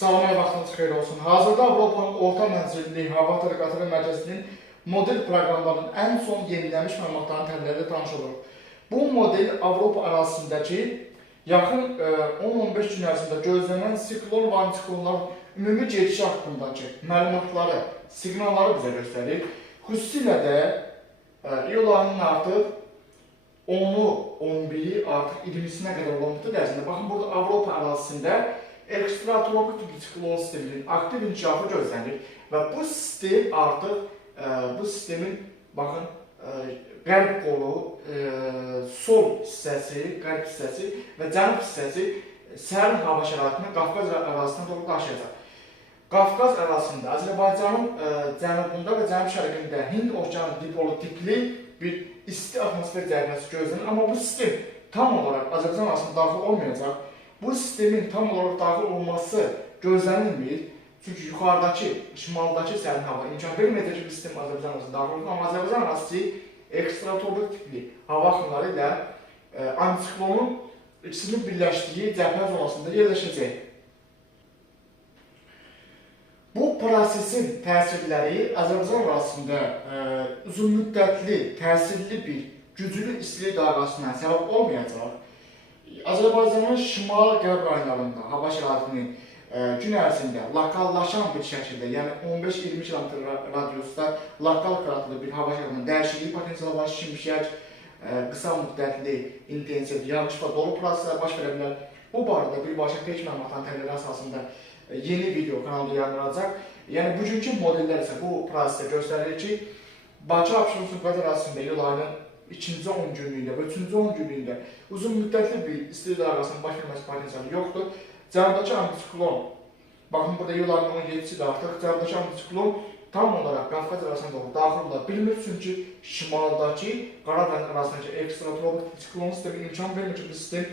Salamaya vaxtınız xeyir olsun. Hazırda Avropanın orta mənzilli hava tədqiqatı mərkəzinin model proqramlarının ən son yenilənmiş məlumatların təhlilləri tanış olur. Bu model Avropa ərazisindəki yaxın 10-15 gün ərzində gözlənilən siklon və antiklonların ümumi gedişi haqqındakı məlumatları, siqnalları bizə göstərir. Xüsusilə də iyul ayının artıq 10-u, 11-i, artıq 20-sinə qədər olan müddət ərzində. Baxın, burada Avropa ərazisində ekstratropik siklon sisteminin aktiv inkişafı gözlənir və bu sistem artıq bu sistemin baxın qərb qolu, sol hissəsi, qərb hissəsi və cənub hissəsi sərin hava şəraitini Qafqaz ərazisinə doğru daşıyacaq. Qafqaz ərazisində Azərbaycanın cənubunda və cənub-şərqində Hind okeanı dipolu tipli bir isti atmosfer cərgəsi gözlənir, amma bu sistem tam olaraq Azərbaycan arasında daxil olmayacaq. Bu sistemin tam olaraq daxil olması gözlənilmir. Çünki yuxarıdakı, şimaldakı sərin hava imkan verməyəcək ki, bu sistem Azərbaycan arasında daxil olsun. Amma Azərbaycan arası ekstratropik tipli hava axınları ilə antiklonun ikisinin birləşdiyi cəbhə zonasında yerləşəcək. Bu prosesin təsirləri Azərbaycan arasında uzunmüddətli, təsirli bir güclü istilik dalğasına səbəb olmayacaq. Azərbaycanın şimal-qərb rayonlarında hava şəraitinin gün ərzində lokallaşan bir şəkildə, yəni 15-20 km radiusda lokal xarakterli bir hava şəraitinin dəyişikliyi potensialı var, şimşək, qısa müddətli, intensiv yağış və dolu proseslər baş verə bilər. Bu barədə birbaşa pek məlumatların təhlilləri əsasında yeni video kanalda yayınlanacaq. Yəni, bugünkü modellər isə bu prosesdə göstərilir ki, Bakı-Abşeron-Sumqayıt ərazisində iyul ayının ikinci 10 günlüyündə və üçüncü 10 günlüyündə uzun müddətli bir istilik dalğasının baş verməsi potensialı yoxdur. Cənubdakı antisiklon, baxın burada iyul ayının 17-sidir artıq, cənubdakı antisiklon tam olaraq Qafqaz ərazisində doğru daxil ola bilmir, çünki şimaldakı Qaradəniz ərazisindəki ekstratropik siklon sistemi imkan vermir ki, bu sistem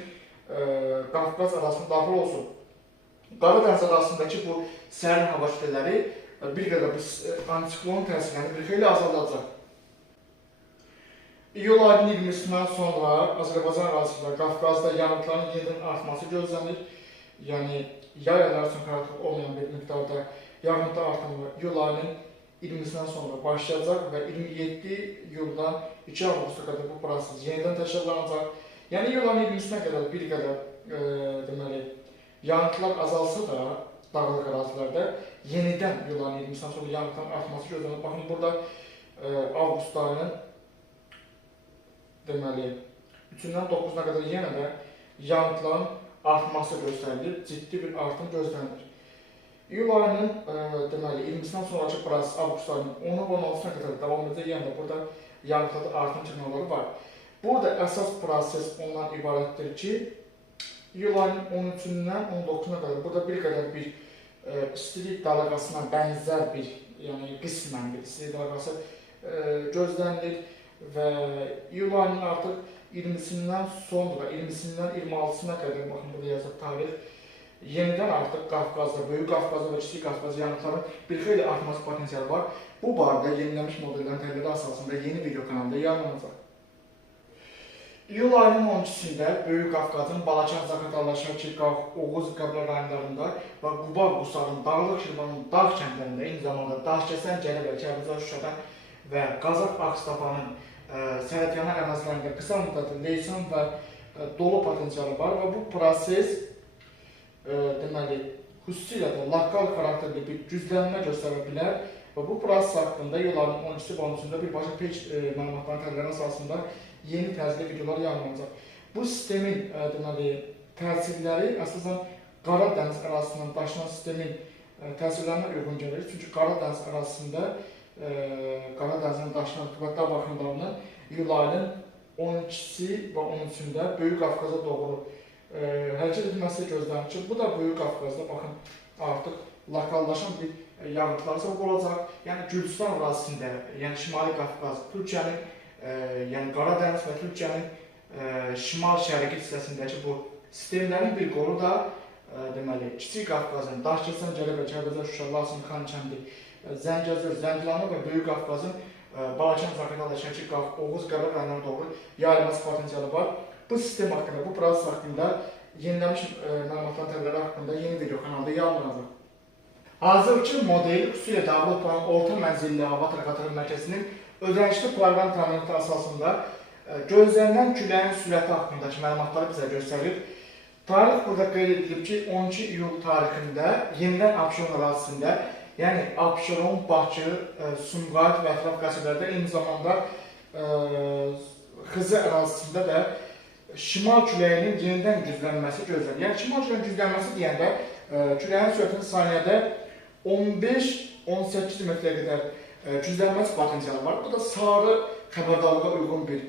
Qafqaz ərazisində daxil olsun. Qaradəniz ərazisindəki bu sərin hava kütlələri bir qədər bu antisiklonun təsirlərini bir xeyli azaldacaq. İyul ayının 20-sindən sonra Azərbaycan ərazisində Qafqazda yağıntıların yenidən artması gözlənir. Yəni, yay ayları üçün xarakter olmayan bir miqdarda yağıntı artımı iyul ayının 20-sindən sonra başlayacaq və 27 iyuldan 2 avqusta qədər bu proses yenidən təşkillanacaq. Yəni, iyul ayının 20-sinə qədər bir qədər deməli, yağıntılar azalsa da dağlıq ərazilərdə yenidən iyul ayının 20-sindən sonra yağıntıların artması gözlənir. Baxın, burada avqust ayının deməli, 3-dən 9-una qədər yenə də yağıntıların artması göstərilir, ciddi bir artım gözlənilir. İyul ayının deməli, 20-sindən sonraki proses avqust ayının 10-u və 16-sına qədər davam edəcək, yəni burada yağıntılarda artım siqnalları var. Burada əsas proses ondan ibarətdir ki, iyul ayının 13-dən 19-una qədər burada bir qədər bir istilik dalğasına bənzər bir, yəni qismən bir istilik dalğası gözlənilir. Və iyul ayının artıq 20-sindən sonra, 20-sindən 26-sına qədər, baxın, burada yazıq tarix, yenidən artıq Qafqazda, Böyük Qafqazda və Kiçik Qafqazda yağıntıların bir xeyli artması potensialı var. Bu barədə yenilənmiş modellərin təhlilləri əsasında yeni video kanalda yayınlanacaq. İyul ayının 12-sində Böyük Qafqazın Balaçan, Zaqatala, Şəkirqav, Oğuz, Qəblə rayonlarında və Quba, Qusarın, Dağlıq Şirvanın dağ kəndlərində, eyni zamanda Daşkəsən, Gərəbə, Kərbizar, Şuşadan və Qazaq, Ağstafanın sərhədyanı ərazilərində qısa müddətli leysan və dolu potensialı var və bu proses deməli, xüsusilə də lokal xarakterli bir güclənmə göstərə bilər və bu proses haqqında iyul ayının 12-si və 13-sində birbaşa pek məlumatların təhlilləri əsasında yeni təzyiqli videolar yayınlanacaq. Bu sistemin deməli, təsirləri əsasən Qaradəniz ərazisindən daşınan sistemin təsirlərinə uyğun gəlir. Çünki Qaradəniz ərazisində Qaradənizdən daşınan rütubət hava axınlarının iyul ayının 12-si və 13-sində Böyük Qafqaza doğru hərəkət edilməsi gözlənir ki, bu da Böyük Qafqazda baxın artıq lokallaşan bir yağıntılar səbəb olacaq. Yəni Gürcistan ərazisində, yəni Şimali Qafqaz, Türkiyənin, yəni Qaradəniz və Türkiyənin şimal-şərqi hissəsindəki bu sistemlərin bir qolu da deməli, Kiçik Qafqazın, Daşkəsən, Gərəbə, Kərbizar, Şuşa, Laçın, Xankəndi, Zəngəzur, Zəngilanı və Böyük Qafqazın Balaçan, Zaqatala, Şəkirqav, Oğuz, Qəblə rayonlarına doğru yayılması potensialı var. Bu sistem haqqında, bu proses haqqında yenilənmiş məlumatların təhlilləri haqqında yeni video kanalda yayınlanacaq. Hazırki model xüsusilə Avropanın orta mənzilli hava trafik mərkəzinin ödənişli proqram təminatı əsasında gözlənilən küləyin sürəti haqqındakı məlumatları bizə göstərir. Tarix burada qeyd edilib ki, 12 iyul tarixində yenidən Abşeron ərazisində, yəni Abşeron, Bakı, Sumqayıt və ətraf qəsəbələrdə, eyni zamanda Xızı ərazisində də şimal küləyinin yenidən güclənməsi gözlənilir. Yəni şimal küləyinin güclənməsi deyəndə küləyin sürətinin saniyədə 15-18 metrə qədər güclənməsi potensialı var. Bu da sarı xəbərdarlığa uyğun bir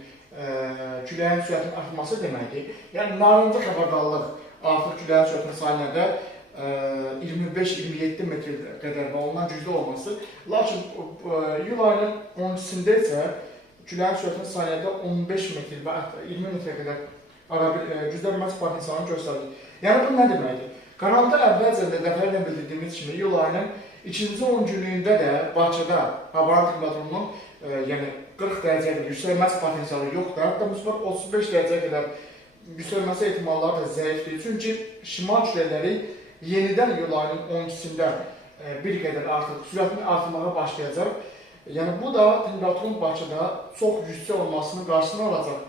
küləyin sürətinin artması deməkdir. Yəni narıncı xəbərdarlıq artıq küləyin sürətinin saniyədə 25-27 metr qədər və ondan güclü olması. Lakin iyul ayının 12-sində isə küləyin sürətinin saniyədə 15 metr və 20 metrə qədər güclənməsi potensialını göstərir. Yəni bu nə deməkdir? Kanalda əvvəlcədə dəfələrlə bildirdiyimiz kimi iyul ayının ikinci 10 günlüyündə də Bakıda havanın temperaturunun yəni 40 dərəcəyə qədər yüksəlməsi potensialı yoxdur. Hətta müsbət 35 dərəcəyə qədər yüksəlməsi ehtimalları da zəifdir. Çünki şimal küləkləri yenidən iyul ayının 12-sində bir qədər artıq sürətini artırmağa başlayacaq. Yəni bu da temperaturun Bakıda çox yüksək olmasının qarşısını alacaq.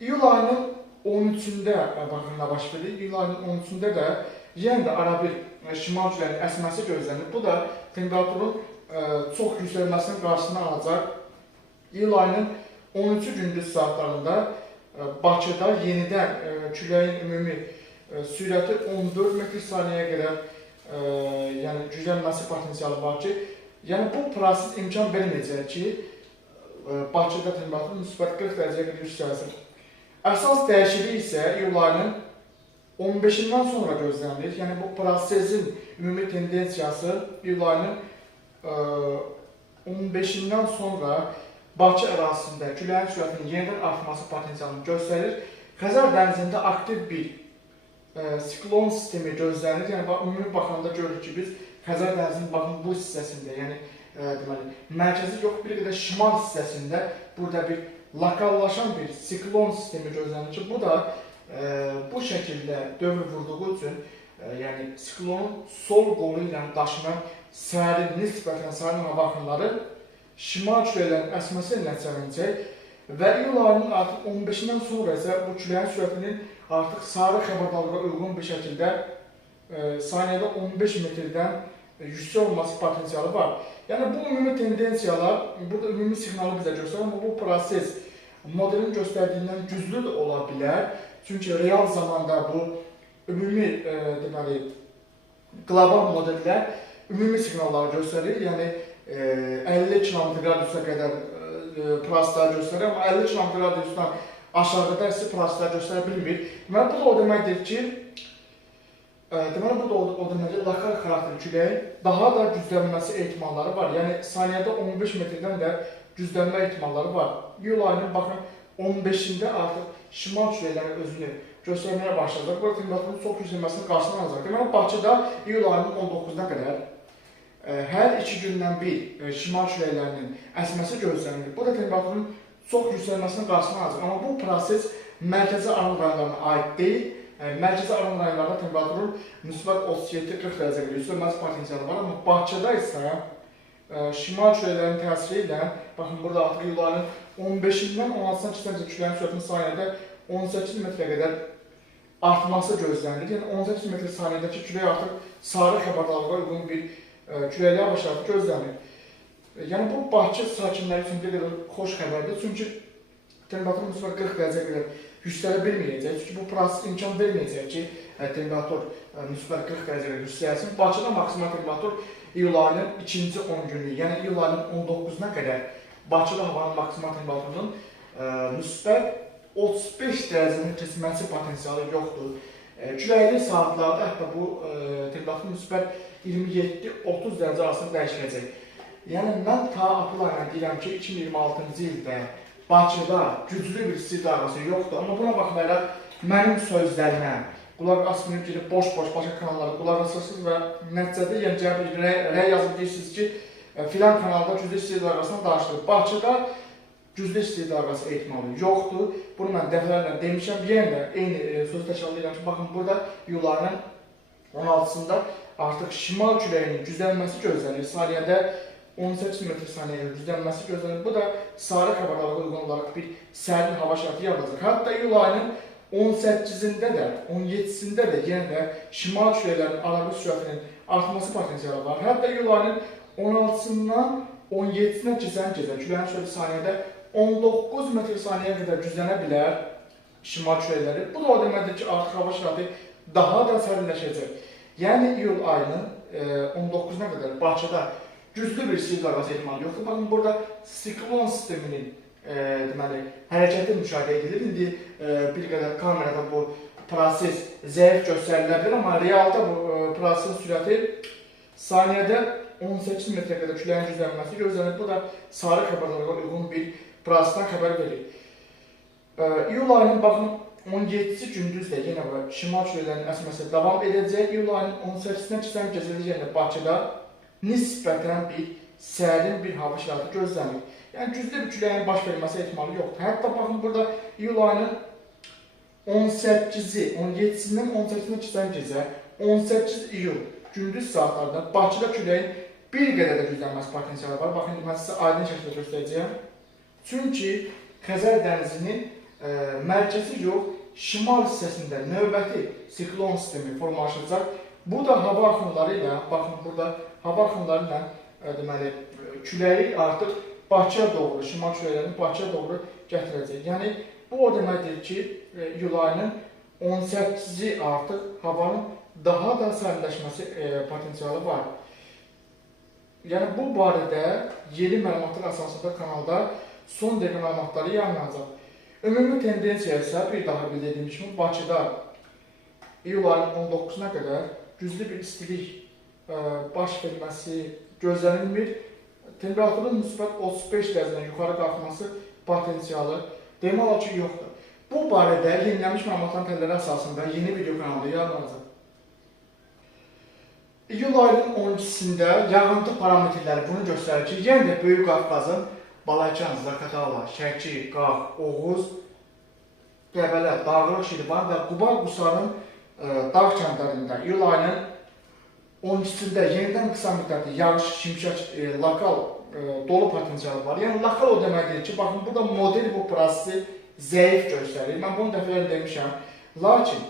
İyul ayının 13-də baxın nə baş verir. İyul ayının 13-də də yenə də ara bir şimal küləyinin əsməsi gözlənilir. Bu da temperaturun çox yüksəlməsinin qarşısını alacaq. İyul ayının 13-cü gündüz saatlarında Bakıda yenidən küləyin ümumi sürəti 14 metr saniyəyə qədər yəni güclənməsi potensialı var ki, yəni bu proses imkan verməyəcək ki, Bakıda temperatur müsbət 40 dərəcəyə qədər yüksəlsin. Əsas dəyişiklik isə iyul ayının 15-dən sonra gözlənilir. Yəni bu prosesin ümumi tendensiyası iyul ayının 15-dən sonra Bakı ərazisində küləyin sürətinin yenidən artması potensialını göstərir. Xəzər dənizində aktiv bir siklon sistemi gözlənilir. Yəni ümumi baxanda görürük ki, biz Xəzər dənizinin baxın bu hissəsində, yəni deməli, mərkəzi yox, bir qədər şimal hissəsində burada bir lokallaşan bir siklon sistemi gözlənilir ki, bu da bu şəkildə dövr vurduğu üçün yəni siklonun sol qolu ilə daşınan sərin, nisbətən sərin hava axınları şimal küləklərin əsməsi nəticələnəcək və iyul ayının artıq 15-dən sonra isə bu küləyin sürətinin artıq sarı xəbərdarlığa uyğun bir şəkildə saniyədə 15 metrdən yüksək olması potensialı var. Yəni bu ümumi tendensiyalar, burada ümumi siqnalı bizə göstərir, amma bu proses modelin göstərdiyindən güclü də ola bilər. Çünki real zamanda bu ümumi deməli qlobal modellər ümumi siqnalları göstərir. Yəni 50 km radiusa qədər proseslər göstərir, amma 50 km radiusdan aşağıda isə proseslər göstərə bilmir. Deməli bu da o deməkdir ki, lokal xarakterli küləyin daha da güclənməsi ehtimalları var. Yəni saniyədə 15 metrdən də güclənmə ehtimalları var. İyul ayının baxın 15-də artıq şimal küləkləri özünü göstərməyə başlayacaq. Bu temperaturun çox yüksəlməsinin qarşısını alacaq. Deməli Bakıda iyul ayının 19-na qədər hər 2 gündən bir şimal küləklərinin əsməsi gözlənilir. Bu da temperaturun çox yüksəlməsinin qarşısını alacaq. Amma bu proses mərkəzi Aran rayonlarına aid deyil. Mərkəzi Aran rayonlarında temperaturun müsbət 37-40 dərəcə qədər yüksəlməsi potensialı var. Amma Bakıda isə şimal küləklərinin təsiri ilə, baxın burada artıq iyul ayının 15-dən 16-sına keçən küləyin sürətinin saniyədə 18 metrə qədər artması gözlənilir. Yəni 18 metr saniyədəki külək artıq sarı xəbərdarlığa uyğun bir küləkli hava şəraiti gözlənilir. Yəni bu Bakı sakinləri üçün bir qədər xoş xəbərdir. Çünki temperatur müsbət 40 dərəcə qədər yüksələ bilməyəcək. Çünki bu proses imkan verməyəcək ki, temperatur müsbət 40 dərəcə qədər yüksəlsin. Bakıda maksimal temperatur iyul ayının ikinci 10 günlük, yəni iyul ayının 19-na qədər Bakıda havanın maksimal temperaturunun müsbət 35 dərəcənin keçməsi potensialı yoxdur. Küləkli saatlarda hətta bu temperatur müsbət 27-30 dərəcə arasında dəyişiləcək. Yəni mən ta aprel ayına deyirəm ki, 2026-cı ildə Bakıda güclü bir isti dalğası yoxdur. Amma buna baxmayaraq mənim sözlərimə qulaq asmayıb gedib boş-boş başqa kanallara qulaq asırsınız və nəticədə yəni gəlib rəy yazıb deyirsiniz ki, filan kanalda güclü isti dalğasından danışılır. Bakıda güclü isti dalğası ehtimalı yoxdur. Bunu mən dəfələrlə demişəm. Yenə də eyni söz təkrarlayıram ki, baxın burada iyul ayının 16-sında artıq şimal küləyinin güzəlməsi gözlənilir. Saniyədə 18 metr saniyəyə güzəlməsi gözlənilir. Bu da sarı xəbərlərə uyğun olaraq bir sərin hava şəraiti yaradacaq. Hətta iyul ayının 18-də də, 17-sində də yenə də şimal küləklərinin arabir sürətinin artması potensialı var. Hətta iyul ayının 16-sından 17-sinə keçən gecə küləyin sürəti saniyədə 19 metr saniyəyə qədər güzlənə bilər şimal küləkləri. Bu da o deməkdir ki, artıq hava şəraiti daha da sərinləşəcək. Yəni iyul ayının 19-na qədər Bakıda güclü bir sil dalğası ehtimalı yoxdur. Baxın, burada siklon sisteminin deməli, hərəkəti müşahidə edilir. İndi bir qədər kamerada bu proses zəif göstərilə bilər, amma realda bu prosesin sürəti saniyədə 18 metrə qədər küləyin güzlənməsi gözlənir. Bu da sarı xəbərlərə uyğun bir prosesdən xəbər verir. İyul ayının baxın 17-si gündüz də yenə şimal küləklərinin əsməsi davam edəcək. İyul ayının 18-sinə keçən gecədə yenə Bakıda nisbətən bir sərin bir hava şəraiti gözlənilir. Yəni güclü bir küləyin baş verməsi ehtimalı yoxdur. Hətta baxın, burada iyul ayının 18-i, 17-sindən 18-sinə keçən gecə 18 iyul gündüz saatlarında Bakıda küləyin bir qədər də güclənməsi potensialı var. Baxın, mən sizə aydın şəkildə göstərəcəyəm. Çünki Xəzər dənizinin mərkəzi yox, şimal hissəsində növbəti siklon sistemi formalaşacaq. Bu da hava axınları ilə, baxın burada hava axınları ilə deməli, küləyi artıq Bakıya doğru, şimal küləklərini Bakıya doğru gətirəcək. Yəni, bu o deməkdir ki, iyul ayının 18-i artıq havanın daha da sərinləşməsi potensialı var. Yəni, bu barədə yeni məlumatlar əsasında kanalda son dəqiqə məlumatları yayınlanacaq. Ümumi tendensiya isə bir daha bildirdiyim kimi Bakıda iyul ayının 19-na qədər güclü bir istilik baş verməsi gözlənilmir. Temperaturun müsbət 35 dərəcədən yuxarı qalxması potensialı demək olar ki, yoxdur. Bu barədə yenilənmiş məlumatların təlləri əsasında yeni video kanalda yayınlanacaq. İyul ayının 12-sində yağıntı parametrləri bunu göstərir ki, yenə də Böyük Qafqazın Balakən, Zaqatala, Şəki, Qax, Oğuz, Qəbələ, Dağlıq, Şirvan və Quba-Qusarın dağ kəndlərində iyul ayının 12-sində yenidən qısa müddətli yağış, şimşək, lokal dolu potensialı var. Yəni, lokal o deməkdir ki, baxın, burada model bu prosesi zəif göstərir. Mən bunu dəfələr demişəm. Lakin,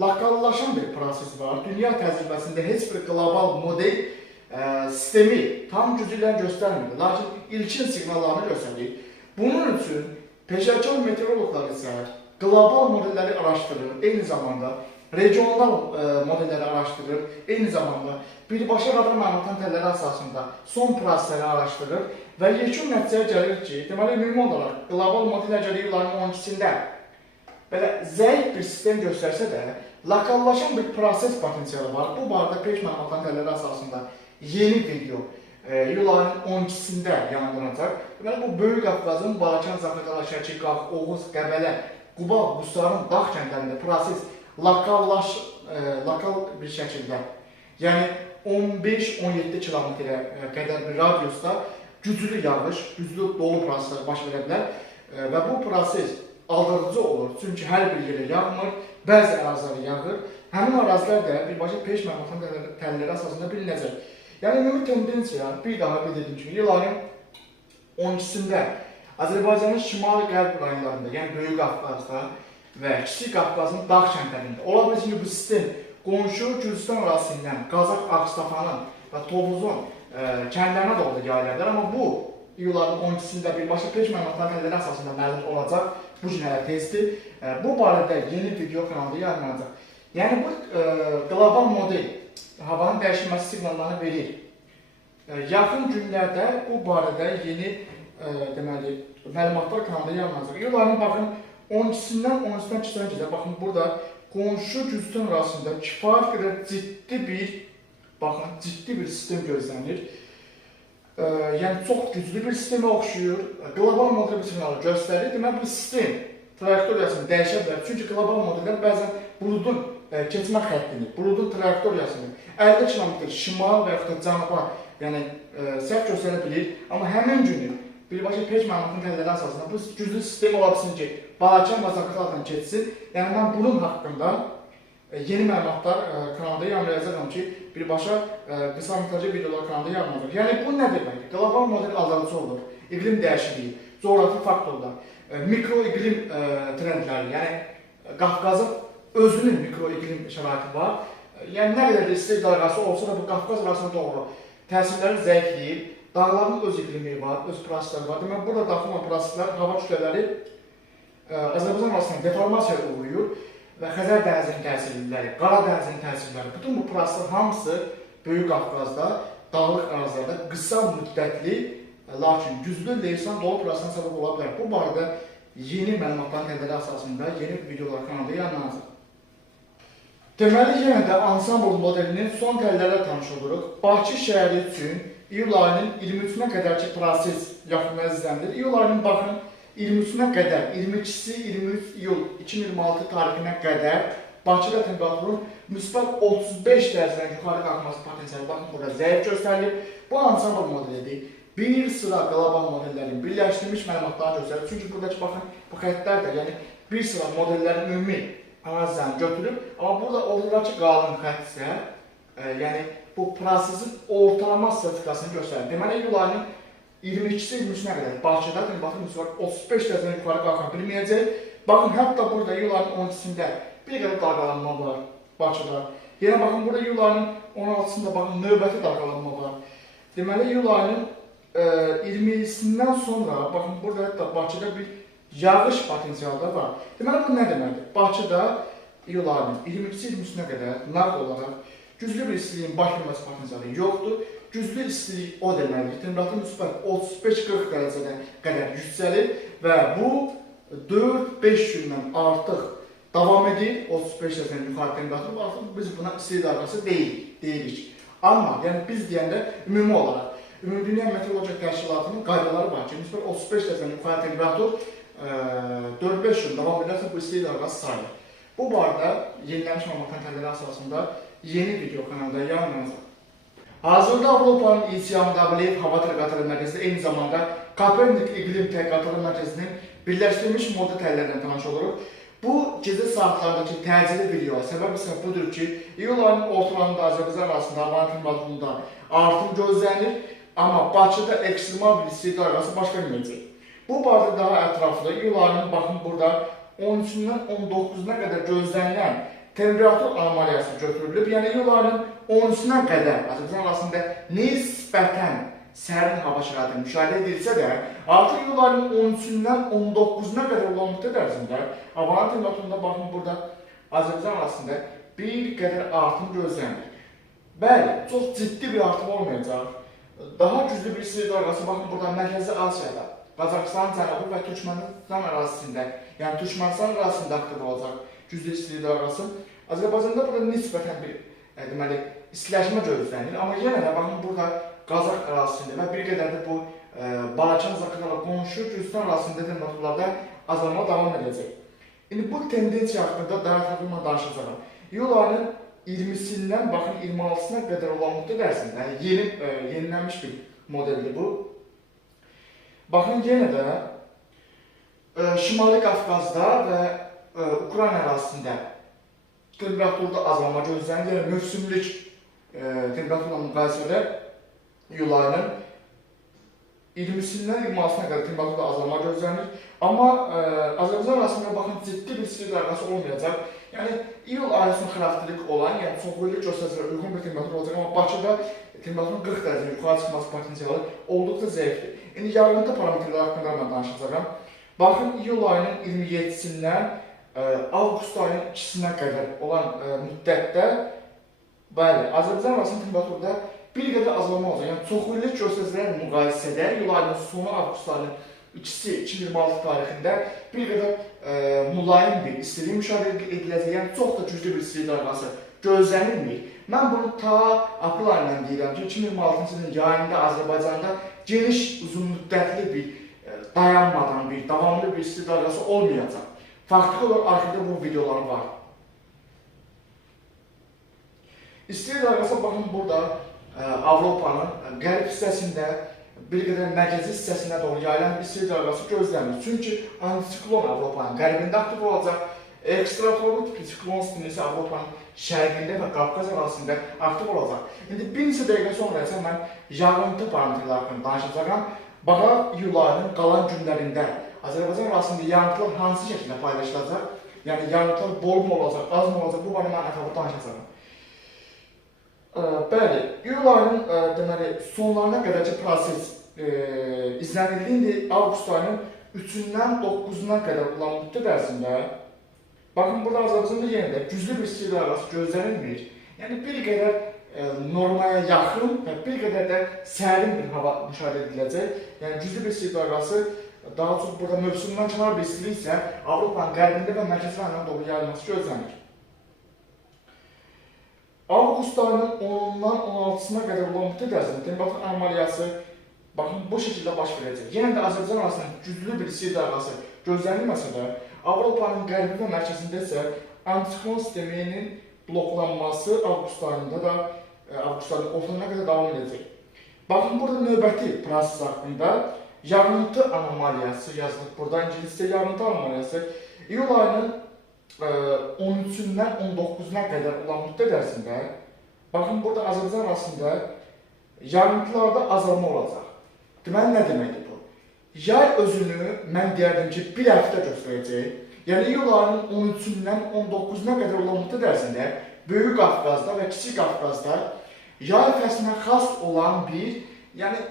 lokallaşan bir proses var. Dünya təcrübəsində heç bir qlobal model sistemi tam gücü ilə göstərmir. Lakin, ilkin siqnallarını göstərir. Bunun üçün peşəkar meteoroloqlar isə qlobal modelləri araşdırır. Eyni zamanda regional modelləri araşdırır, eyni zamanda birbaşa radar məlumatların təlləri əsasında son prosesləri araşdırır və yekun nəticəyə gəlir ki, deməli, ümumi olaraq qlobal model əgər iyul ayının 12-sində belə zəif bir sistem göstərsə də, lokallaşan bir proses potensialı var. Bu barədə peş məlumatların təlləri əsasında yeni video iyul ayının 12-sində yayınlanacaq. Deməli, bu Böyük Qafqazın Balakən, Zaqatala, Şəki, Qax, Oğuz, Qəbələ, Quba, Qusarın dağ kəndlərində proses lokal bir şəkildə, yəni 15-17 kilometrə qədər bir radiusda güclü yağış, güclü dolu prosesləri baş verə bilər və bu proses aldırıcı olur. Çünki hər bir yerə yağmır, bəzi ərazilərə yağır. Həmin ərazilər də birbaşa peş məlumatların təlləri əsasında bilinəcək. Yəni, ümumi tendensiya bir daha bildirdiyim kimi, iyul ayının 12-sində Azərbaycanın şimal-qərb rayonlarında, yəni Böyük Qafqazda və Kiçik Qafqazın dağ kəndlərində. Ola bilsin ki, bu sistem qonşu Gürcistan arasından Qazax, Ağstafanın və Tovuzun kəndlərinə doğru yayılacaq. Amma bu, iyul ayının 12-sində birbaşa peş məlumatların təlləri əsasında məlum olacaq. Bu gün hələ tezdir. Bu barədə yeni video kanalda yayınlanacaq. Yəni, bu qlobal model havanın dəyişilməsi siqnallarını verir. Yaxın günlərdə bu barədə yeni deməli, məlumatlar kanalda yayınlanacaq. İyul ayının baxın 12-sindən 13-dən keçən gecə, baxın burada qonşu Gürcistan arasında kifayət qədər ciddi bir sistem gözlənir. Yəni çox güclü bir sistemə oxşuyur. Qlobal model bir siqnalı göstərir. Deməli, bu sistem trayektoriyasını dəyişə bilər. Çünki qlobal modellər bəzən buludun keçmə xəttini, buludun trayektoriyasını 50 km şimal və yaxud da cənuba səhv göstərə bilir. Amma həmin günü birbaşa peş məlumatının təlləri əsasında bu güclü sistem ola bilsin ki, Balakən və Zaqataladan keçsin. Yəni, mən bunun haqqında yeni məlumatlar kanalda yayımlayacağam ki, birbaşa qısa metrajlı videolar kanalda yayımlanacaq. Yəni bu nə deməkdir? Qlobal model azaldıcı olur. İqlim dəyişikliyi, coğrafi faktorlar, mikro iqlim trendləri, yəni Qafqazın özünün mikro iqlim şəraiti var. Yəni nə qədər də isti dalğası olsa da bu Qafqaz arasına doğru təsirləri zəifləyib, dağların öz iqlimi var, öz prosesləri var. Demək, burada daxil olan proseslər, hava kütlələri Azərbaycan arasında deformasiyaya uğrayır və Xəzər dənizinin təsirləri, Qara dənizinin təsirləri, bütün bu proseslər hamısı Böyük Qafqazda, dağlıq ərazilərdə qısa müddətli, lakin güclü leysan dolu prosesine səbəb ola bilər. Bu barədə yeni məlumatların tədqiqatı əsasında yeni videolar kanalda yayınlanacaq. Deməli, yenə də ansambl modelinin son təllərlə tanış oluruq. Bakı şəhəri üçün iyul ayının 23-nə qədərki proses yaxından izlənilir. İyul ayının baxın 23-nə qədər, 22-si 23 iyul 2026 tarixinə qədər Bakıda temperaturun müsbət 35 dərəcədən yuxarı qalxması potensialı baxın burada zəif göstərilir. Bu ansambl modelidir. Bir sıra qlobal modellərin birləşdirilmiş məlumatlarını göstərir. Çünki buradakı baxın bu xəttlər də, yəni bir sıra modellərin ümumi analizlərini götürüb, amma burada oradakı qalın xətt isə, yəni bu prosesin ortalama statistikasını göstərir. Deməli, iyul ayının 22-si 23-nə qədər Bakıda temperatur müsbət 35 dərəcədən yuxarı qalxa bilməyəcək. Baxın, hətta burada iyul ayının 12-sində bir qədər dalgalanma var Bakıda. Yenə baxın, burada iyul ayının 16-sında baxın, növbəti dalgalanma var. Deməli, iyul ayının 20-sindən sonra, baxın, burada hətta Bakıda bir yağış potensialı da var. Deməli, bu nə deməkdir? Bakıda iyul ayının 22-si 23-nə qədər nağd olaraq güclü bir istiliyin baş verməsi potensialı yoxdur. Güclü istilik o deməkdir. Temperatur müsbət 35-40 dərəcədən qədər yüksəlir və bu 4-5 gündən artıq davam edir. 35 dərəcədən yuxarı temperatur var. Biz buna istilik dalğası deyirik. Amma yəni biz deyəndə ümumi olaraq Ümumdünya Meteorologiya Təşkilatının qaydaları var ki, müsbət 35 dərəcədən yuxarı temperatur 4-5 gün davam edərsə bu istilik dalğası sayılır. Bu barədə yenilənmiş məlumatların tədqiqatı əsasında yeni video kanalda yayınlanacaq. Hazırda Avropanın ICMW Hava Tədqiqatları Mərkəzində eyni zamanda Kopernik İqlim Tədqiqatları Mərkəzinin birləşdirilmiş model təllərlə tanış oluruq. Bu gecə saatlarındakı təcili video səbəb isə budur ki, iyul ayının ortalarında Azərbaycan arasında hava temperaturunda artım gözlənilir, amma Bakıda ekstremal bir istilik dalğası baş verməyəcək. Bu barədə daha ətraflı iyul ayının baxın burada 13-dən 19-una qədər gözlənilən temperatur anomaliyası götürülüb. Yəni iyul ayının 13-nə qədər Azərbaycan arasında nisbətən sərin hava şəraiti müşahidə edilsə də, artıq iyul ayının 13-dən 19-una qədər olan müddət ərzində havanın temperaturunda baxın burada Azərbaycan arasında bir qədər artım gözlənilir. Bəli, çox ciddi bir artım olmayacaq. Daha güclü bir istilik dalğası baxın burada Mərkəzi Asiyada, Qazaxıstan cənubu və Türkmənistan ərazisində, yəni Türkmənistan ərazisində aktiv olacaq güclü istilik dalğası. Azərbaycanda burada nisbətən bir deməli istiləşmə gözlənilir, amma yenə də baxın burada Qazax ərazisində və bir qədər də bu Balaçan Zaqatala qonşu Gürcistan ərazisində temperaturlarda azalma davam edəcək. İndi bu tendensiya haqqında daha ətraflı danışacağam. İyul ayının 20-sindən baxın 26-sına qədər olan müddət ərzində, yəni yenilənmiş bir modeldir bu. Baxın yenə də Şimali Qafqazda və Ukrayna ərazisində temperaturda azalma gözlənilir. Yəni mövsümlük temperaturla müqayisədə iyul ayının 20-sindən 26-sına qədər temperaturda azalma gözlənilir. Amma Azərbaycan arasında baxın ciddi bir istilik dalğası olmayacaq. Yəni iyul ayının xarakterik olan, yəni çoxboylu göstəricilərə uyğun bir temperatur olacaq, amma Bakıda temperaturun 40 dərəcə yuxarı çıxması potensialı olduqca zəifdir. İndi yağıntı parametrləri haqqında mən danışacağam. Baxın iyul ayının 27-sindən avqust ayının 2-sinə qədər olan müddətdə bəli, Azərbaycan arasında temperaturda bir qədər azalma olacaq. Yəni çoxboylu göstəricilərlə müqayisədə iyul ayının sonu avqust ayının 2-si 2026 tarixində bir qədər mülayim bir istilik müşahidə ediləcək, yəni çox da güclü bir istilik dalğası gözlənilmir. Mən bunu ta aprel ayından deyirəm ki, 2026-cı ilin yayında Azərbaycanda geniş, uzun müddətli bir dayanmadan bir, davamlı bir istilik dalğası olmayacaq. Faktiki olaraq arxivdə bu videolar var. İstilik dalğası baxın burada Avropanın qərb hissəsində bir qədər mərkəzi hissəsinə doğru yayılan istilik dalğası gözlənilir. Çünki antisiklon Avropanın qərbində aktiv olacaq. Ekstrapolar tipli siklon sistemi isə Avropanın şərqində və Qafqaz arasında aktiv olacaq. İndi bir neçə dəqiqə sonra isə mən yağıntı parametrləri haqqında danışacağam. Baxaq iyul ayının qalan günlərində Azərbaycan arasında yağıntılar hansı şəkildə paylaşılacaq? Yəni yağıntılar bol mu olacaq, az mı olacaq? Bu barədə mən ətraflı danışacağam. Bəli, iyul ayının deməli sonlarına qədərki proses izlənildi. İndi avqust ayının 3-dən 9-una qədər olan müddət ərzində baxın, burada Azərbaycanda yenə də güclü bir istilik dalğası gözlənilmir. Yəni bir qədər normaya yaxın və bir qədər də sərin bir hava müşahidə ediləcək. Yəni güclü bir istilik dalğası daha çox burada mövsümdən kənar bir istilik isə Avropanın qərbində və mərkəzi rayonlarına doğru yayılması gözlənir. Avqust ayının 10-dan 16-sına qədər olan müddət ərzində temperatür anomaliyası baxın bu şəkildə baş verəcək. Yenə də Azərbaycan arasında güclü bir istilik dalğası gözlənilməsə də, Avropanın qərbi və mərkəzində isə antiklon sisteminin bloklanması avqust ayında da avqust ayının ortalarına qədər davam edəcək. Baxın, burada növbəti proses haqqında yağıntı anomaliyası yazılıb. Burada ingiliscə yağıntı anomaliyası iyul ayının 13-dən 19-una qədər olan müddət ərzində baxın, burada Azərbaycan arasında yağıntılarda azalma olacaq. Deməli, nə deməkdir bu? Yay özünü mən deyərdim ki, bir həftə göstərəcək. Yəni, iyul ayının 13-dən 19-una qədər olan müddət ərzində Böyük Qafqazda və Kiçik Qafqazda yay fəslinə xas olan bir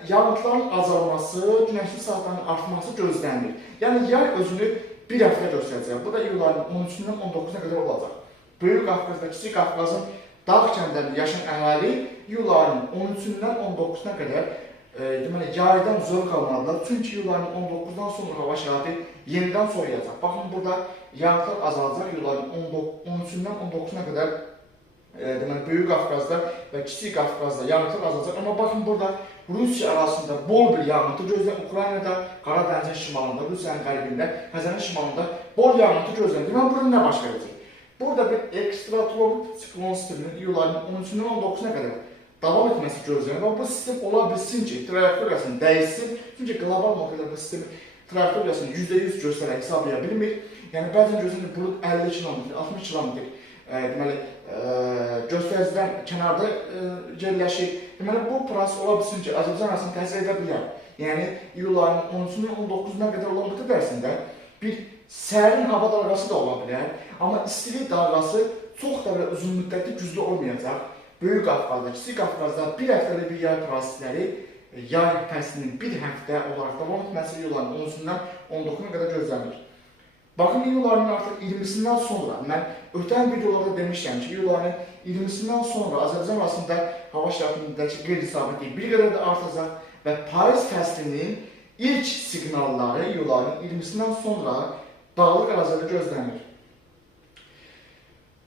yağıntıların azalması, günəşli saatların artması gözlənilir. Yəni, yay özünü bir həftə göstərəcək. Bu da iyul ayının 13-dən 19-una qədər olacaq. Böyük Qafqaz və Kiçik Qafqazın dağ kəndlərində yaşayan əhali iyul ayının 13-dən 19-una qədər deməli, yaydan zövq almalılar. Çünki iyul ayının 19-dan sonra hava şəraiti yenidən soyuyacaq. Baxın, burada yağıntılar azalacaq. Iyul ayının 13-dən 19-una qədər deməli, Böyük Qafqazda və Kiçik Qafqazda yağıntılar azalacaq. Amma baxın, burada Rusiya arasında bol bir yağıntı gözlənir. Ukraynada, Qara dənizin şimalında, Rusiyanın qərbində, Xəzərin şimalında bol yağıntı gözlənir. Deməli, burada nə baş verəcək? Burada bir ekstratronik siklon sisteminin iyul ayının 13-dən 19-una qədər davam etməsi gözlənir. Və bu sistem ola bilsin ki, trayektoriyasını dəyişsin. Çünki qlobal modeldə bu sistemin trayektoriyasını %100 göstərək hesablaya bilmir. Yəni, bəzən gözlənir, bulud 50 km, 60 km deməli, göstəricidən kənarda yerləşir. Deməli, bu proses ola bilsin ki, Azərbaycan arasını təsir edə bilər. Yəni, iyul ayının 13-dən 19-una qədər olan müddət ərzində bir sərin hava dalğası da ola bilər. Amma istilik dalğası çox da uzun müddətli güclü olmayacaq. Böyük Qafqazda, Kiçik Qafqazda bir həftəli bir yay prosesləri yay fəslinin bir həftə olaraq davam etməsi iyul ayının 13-dən 19-una qədər gözlənilir. Baxın, iyul ayının artıq 20-sindən sonra, mən ötən videolarda demişəm ki, iyul ayının 20-sindən sonra Azərbaycan arasında hava şəraitindəki qeyri-sabitlik bir qədər də artacaq və payız fəslinin ilk siqnalları iyul ayının 20-sindən sonra dağlıq ərazidə gözlənir.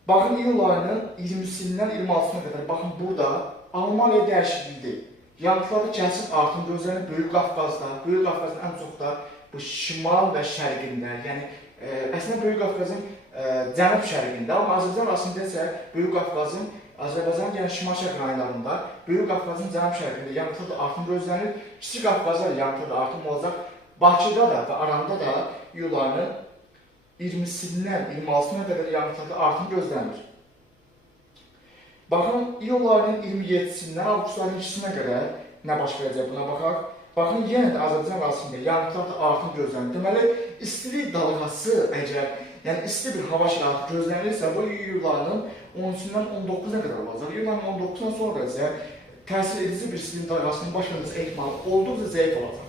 Baxın, iyul ayının 20-sindən 26-sına qədər, baxın, burada anomaliya dəyişikliyidir. Yağıntılarda kəskin artım gözlənir Böyük Qafqazda, Böyük Qafqazın ən çox da bu şimal və şərqində, yəni əslində Böyük Qafqazın cənub şərqində, amma Azərbaycan arasında isə Böyük Qafqazın Azərbaycanın yəni şimal-şərq rayonlarında, Böyük Qafqazın cənub şərqində yağıntıda artım gözlənir. Kiçik Qafqazda yağıntıda artım olacaq. Bakıda da və Aranda da iyul ayının 20-sindən 26-sına qədər yağıntıda artım gözlənir. Baxın, iyul ayının 27-sindən avqust ayının 2-sinə qədər nə baş verəcək buna baxaq. Baxın, yenə də Azərbaycan arasında yağıntıda artım gözlənir. Deməli, istilik dalğası əgər, yəni isti bir hava şəraiti gözlənilirsə, bu iyul ayının 13-dən 19-una qədər olacaq. İyul ayının 19-dan sonra isə təsir edici bir istilik dalğasının baş verməsi ehtimalı olduqca zəif olacaq.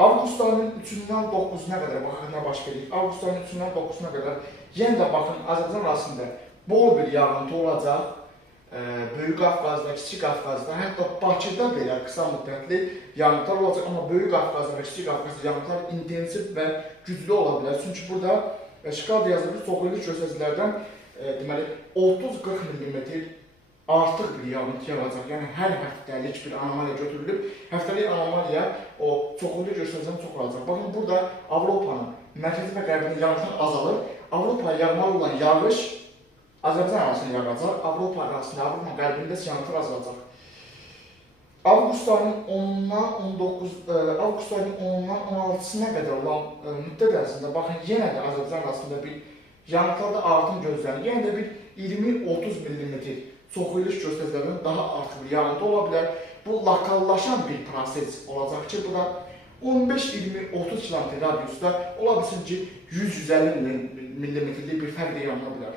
Avqust ayının 3-dən 9-una qədər, baxın, nə baş verir? Avqust ayının 3-dən 9-una qədər yenə də baxın, Azərbaycan arasında bol bir yağıntı olacaq. Böyük Qafqazda, Kiçik Qafqazda, hətta Bakıda belə qısa müddətli yağıntılar olacaq. Amma Böyük Qafqazda və Kiçik Qafqazda yağıntılar intensiv və güclü ola bilər. Çünki burada şikalda yazılmış çoxillik göstəricilərdən deməli 30-40 mm artıq bir yağıntı yağacaq. Yəni hər həftəlik bir anomaliya götürülüb, həftəlik anomaliya o çoxillik göstəricidən çox olacaq. Baxın, burada Avropanın mərkəzi və qərbində yağıntılar azalır. Avropaya yağmalı olan yağış Azərbaycan arasında yağacaq, Avropa arasında, Avropanın qərbində yağıntılar azalacaq. Avqust ayının 10-dan 19, avqust ayının 10-dan 16-sına qədər olan müddət ərzində baxın, yenə də Azərbaycan arasında bir yağıntılarda artım gözlənilir. Yenə də bir 20-30 mm çoxuyuluş göstəricilərinin daha artıq bir yağıntı ola bilər. Bu lokallaşan bir proses olacaq ki, bu da 15-20-30 km radiusda ola bilsin ki, 100-150 mm-lik bir fərq yarana bilər.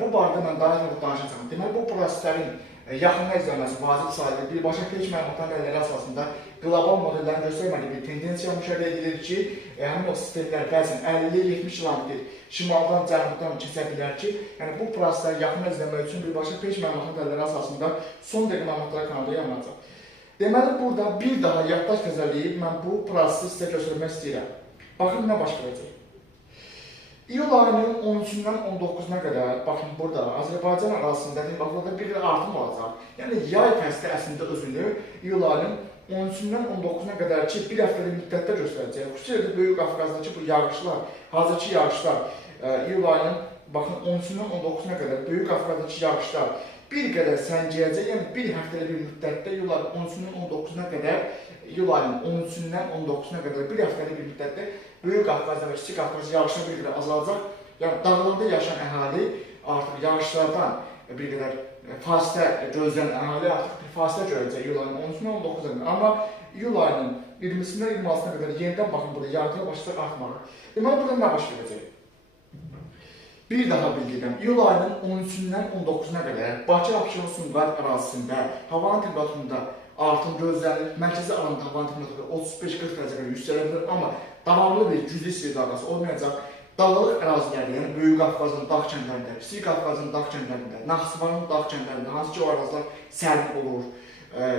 Bu barədə mən daha çox danışacağam. Deməli, bu proseslərin yaxın izləməsi vacib sayılır. Birbaşa peyk məlumatların əlləri əsasında qlobal modellərin göstərmədiyi bir tendensiya müşahidə edilir ki, həmin o sistemlər bəzən 50-70 km şimaldan, cənubdan keçə bilər ki, yəni bu prosesləri yaxın izləmək üçün birbaşa peyk məlumatların əlləri əsasında son dəqiqə məlumatları kanalda yayınlanacaq. Deməli, burada bir daha yaddaş təzələyib mən bu prosesi sizə göstərmək istəyirəm. Baxın, nə baş verəcək. İyul ayının 13-dən 19-na qədər, baxın burada Azərbaycan arasında burada bir artım olacaq. Yəni, yay fəsli əslində özünü iyul ayının 13-dən 19-na qədər ki, bir həftəlik müddətdə göstərəcək. Xüsusilə Böyük Qafqazdakı bu yağışlar, hazırki yağışlar, iyul ayının baxın 13-dən 19-na qədər Böyük Qafqazdakı yağışlar bir qədər səngiyəcək, yəni bir həftəlik bir müddətdə iyul ayının 13-dən 19-na qədər, iyul ayının 13-dən 19-na qədər bir həftəlik bir müddətdə Böyük Qafqazda və Kiçik Qafqazda yağışlar bir qədər azalacaq. Yəni, dağlarda yaşayan əhali artıq yağışlardan bir qədər fasilə gözləyən əhali artıq bir fasilə görəcək iyul ayının 13-dən 19-na qədər. Amma iyul ayının 20-sindən 26-na qədər yenidən baxın burada yağıntılar başlayacaq artmağa. Deməli, burada nə baş verəcək? Bir daha bildirirəm, iyul ayının 13-dən 19-na qədər Bakı-Abşeron Sumqayıt ərazisində havanın temperaturunda artım gözlənilir. Mərkəzi alanda havanın temperaturu 35-40 dərəcə qədər yüksələ bilir, amma davamlı bir güclü istilik dalğası olmayacaq. Dağlıq ərazilərdə, yəni Böyük Qafqazın dağ kəndlərində, Kiçik Qafqazın dağ kəndlərində, Naxçıvanın dağ kəndlərində, hansı ki o ərazilər sərin olur,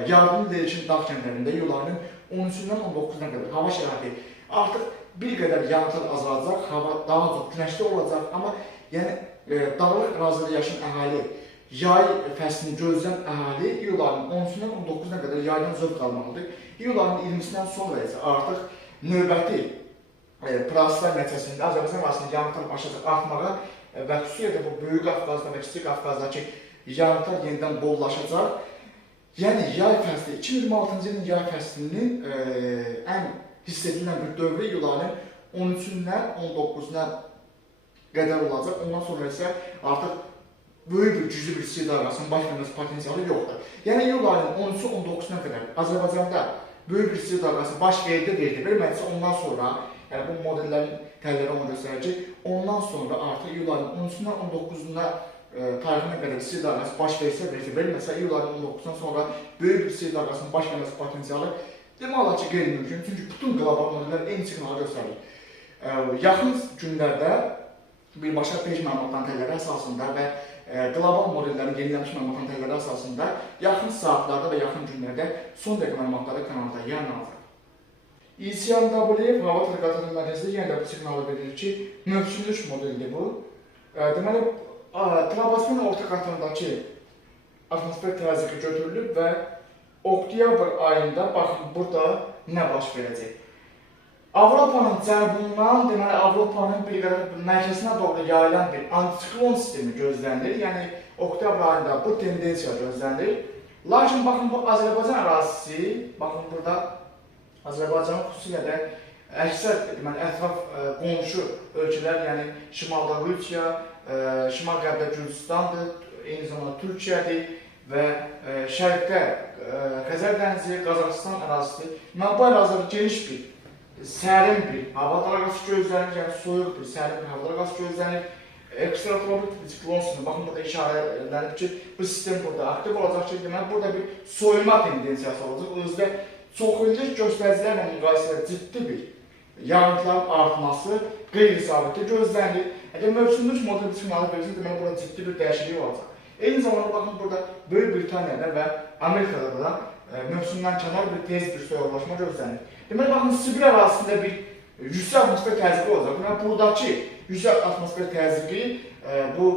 yardım edilişin dağ kəndlərində iyul ayının 13-dən 19-na qədər hava şəraiti artıq bir qədər yağıntılar azalacaq, hava daha çox günəşli olacaq, amma yəni dağlıq ərazilərdə yaşayan əhali, yay fəslini gözləyən əhali iyul ayının 13-dən 19-na qədər yaydan zövq almalıdır. İyul ayının 20-sindən sonra isə artıq növbəti proseslər nəticəsində Azərbaycan arasında yağıntılar başlayacaq artmağa və xüsusilə də bu Böyük Qafqazda və Kiçik Qafqazdakı yağıntılar yenidən bollaşacaq. Yəni, yay fəsli, 2026-cı ilin yay fəslinin ən hiss edilən bir dövrü iyul ayının 13-dən 19-na qədər olacaq. Ondan sonra isə artıq böyük bir güclü bir istilik dalğasının baş verməsi potensialı yoxdur. Yəni, iyul ayının 13-19-na qədər Azərbaycanda böyük bir istilik dalğası baş vermədisə ondan sonra, yəni bu modellərin təlləri onu göstərir ki, ondan sonra artıq iyul ayının 13-dən 19-na tarixinə qədər istilik dalğası baş verməsə, iyul ayının 19-dan sonra böyük bir istilik dalğasının baş verməsi potensialı demək olar ki, qeyri-mümkün. Çünki bütün qlobal modellər eyni siqnalı göstərir. Yaxın günlərdə birbaşa peyk məlumatların təlləri əsasında və qlobal modellərin yenilənmiş məlumatların təlləri əsasında yaxın saatlarda və yaxın günlərdə son dəqiqə məlumatları kanalda yayınlanacaq. ECMW hava tədqiqatının mərkəzində yenə də bu siqnalı verir ki, mövsümlük modeldir bu. Deməli, troposferin orta qatındakı atmosfer təzyiqi götürülüb və oktyabr ayında baxın burada nə baş verəcək. Avropanın cənubundan, deməli Avropanın bir qədər mərkəzinə doğru yayılan bir antitsiklon sistemi gözlənilir. Yəni, oktyabr ayında bu tendensiya gözlənilir. Lakin baxın bu Azərbaycan ərazisi, baxın burada Azərbaycanın xüsusilə də əksər ətraf qonşu ölkələr, yəni şimalda Rusiya, şimal-qərbdə Gürcüstandır, eyni zamanda Türkiyədir və şərqdə Xəzər dənizi, Qazaxıstan ərazisidir. Bu ərazilər geniş bir, sərin bir hava dalğası gözlənir, yəni soyuq bir, sərin bir hava dalğası gözlənir. Ekstratropik siklon sistemi, baxın burada işarələnib ki, bu sistem burada aktiv olacaq ki, deməli burada bir soyuma tendensiyası olacaq. Özdə çoxillik göstəricilərlə müqayisədə ciddi bir yağıntıların artması qeyri-sabitdə gözlənilir. Əgər mövsümlük model siqnalı verirsə, deməli burada ciddi bir dəyişiklik olacaq. Eyni zamanda baxın burada Böyük Britaniyada və Amerikada da mövsümdən kənar bir tez bir soyuqlaşma gözlənilir. Deməli, baxın Sibir ərazisində bir yüksək atmosfer təzyiqi olacaq. Deməli, buradakı yüksək atmosfer təzyiqi bu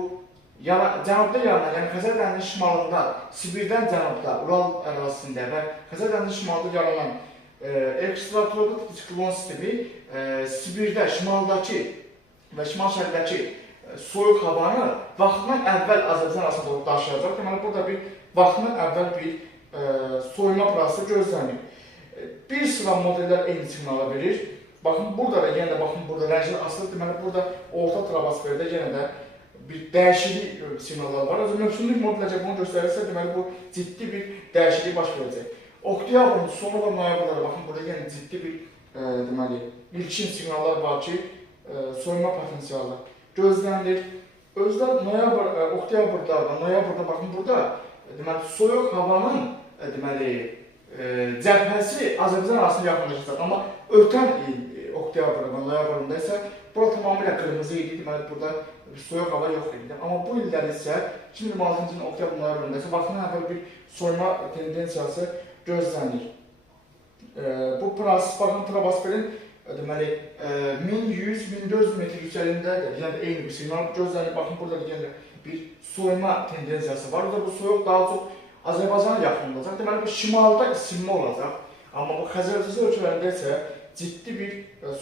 cənubda yaranan, yəni Xəzər dənizinin şimalında, Sibirdən cənubda, Ural ərazisində və Xəzər dənizinin şimalında yaranan ekstratropik siklon sistemi Sibirdə, şimaldakı və şimal-şərqdəki soyuq havanı vaxtından əvvəl Azərbaycan arasına doğru daşıyacaq. Deməli, burada bir vaxtından əvvəl bir soyuma prosesi gözlənir. Bir sıra modellər eyni siqnala verir. Baxın, burada da yenə də baxın, burada rənglər asılır. Deməli, burada orta troposferdə yenə də bir dəyişiklik siqnalları var. Özü mövsümlük modeləcək bunu göstərirsə, deməli, bu ciddi bir dəyişiklik baş verəcək. Oktyabrın sonu və noyabrda da baxın, burada yenə ciddi bir deməli, ilkin siqnallar var ki, soyuma potensialı gözlənilir. Özdə oktyabrda və noyabrda baxın, burada deməli, soyuq havanın deməli, cəbhəsi Azərbaycan arasında yaxınlaşacaq. Amma ötən il oktyabr və noyabrında isə bura tamamilə qırmızı idi. Deməli, burada soyuq hava yox idi. Amma bu illər isə 2026-cı ilin oktyabr noyabrında isə vaxtından əvvəl bir soyuma tendensiyası gözlənir. Bu proses baxın, troposferin deməli 1100-1400 metr yüksəlindədir. Yəni eyni bir siqnal gözlənir. Baxın, burada yenə bir soyuma tendensiyası var. Bu soyuq daha çox Azərbaycana yaxın olacaq. Deməli, bu şimalda isinmə olacaq. Amma bu Xəzərcəsi ölkələrində isə ciddi bir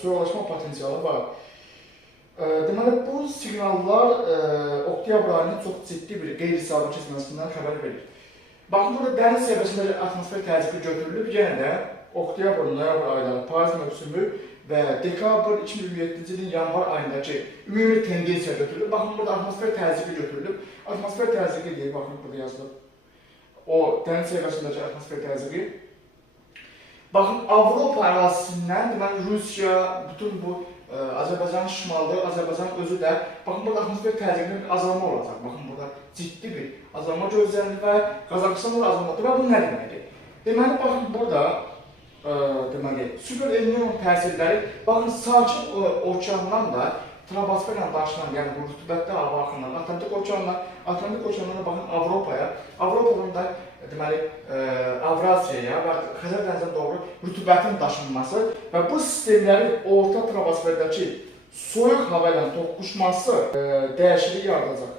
soyuqlaşma potensialı var. Deməli, bu siqnallar oktyabr ayının çox ciddi bir qeyri-sabit keçməsindən xəbər verir. Baxın, burada dəniz səviyyəsində atmosfer təzyiqi götürülüb. Yenə də oktyabr, noyabr ayları payız mövsümü və dekabr 2027-ci ilin yanvar ayındakı ümumi tendensiya götürülüb. Baxın, burada atmosfer təzyiqi götürülüb. Atmosfer təzyiqi deyil, baxın, burada yazılıb. O dəniz səviyyəsindəki atmosfer təzyiqi. Baxın, Avropa ərazisindən, deməli, Rusiya, bütün bu Azərbaycanın şimalı, Azərbaycanın özü də, baxın, burada atmosfer təzyiqinin azalma olacaq. Baxın, burada ciddi bir azalma gözlənilir və Qazaxıstanda da azalma olacaq. Və bu nə deməkdir? Deməli, baxın, burada deməli, super El Niño təsirləri, baxın, sakin okeandan da troposferlə daşınan, yəni bu rütubətli hava axınları, Atlantik okeandan baxın Avropaya, Avropadan da deməli Avrasiyaya və Xəzər dənizinə doğru rütubətin daşınması və bu sistemlərin orta troposferdəki soyuq hava ilə toqquşması dəyişiklik yaradacaq.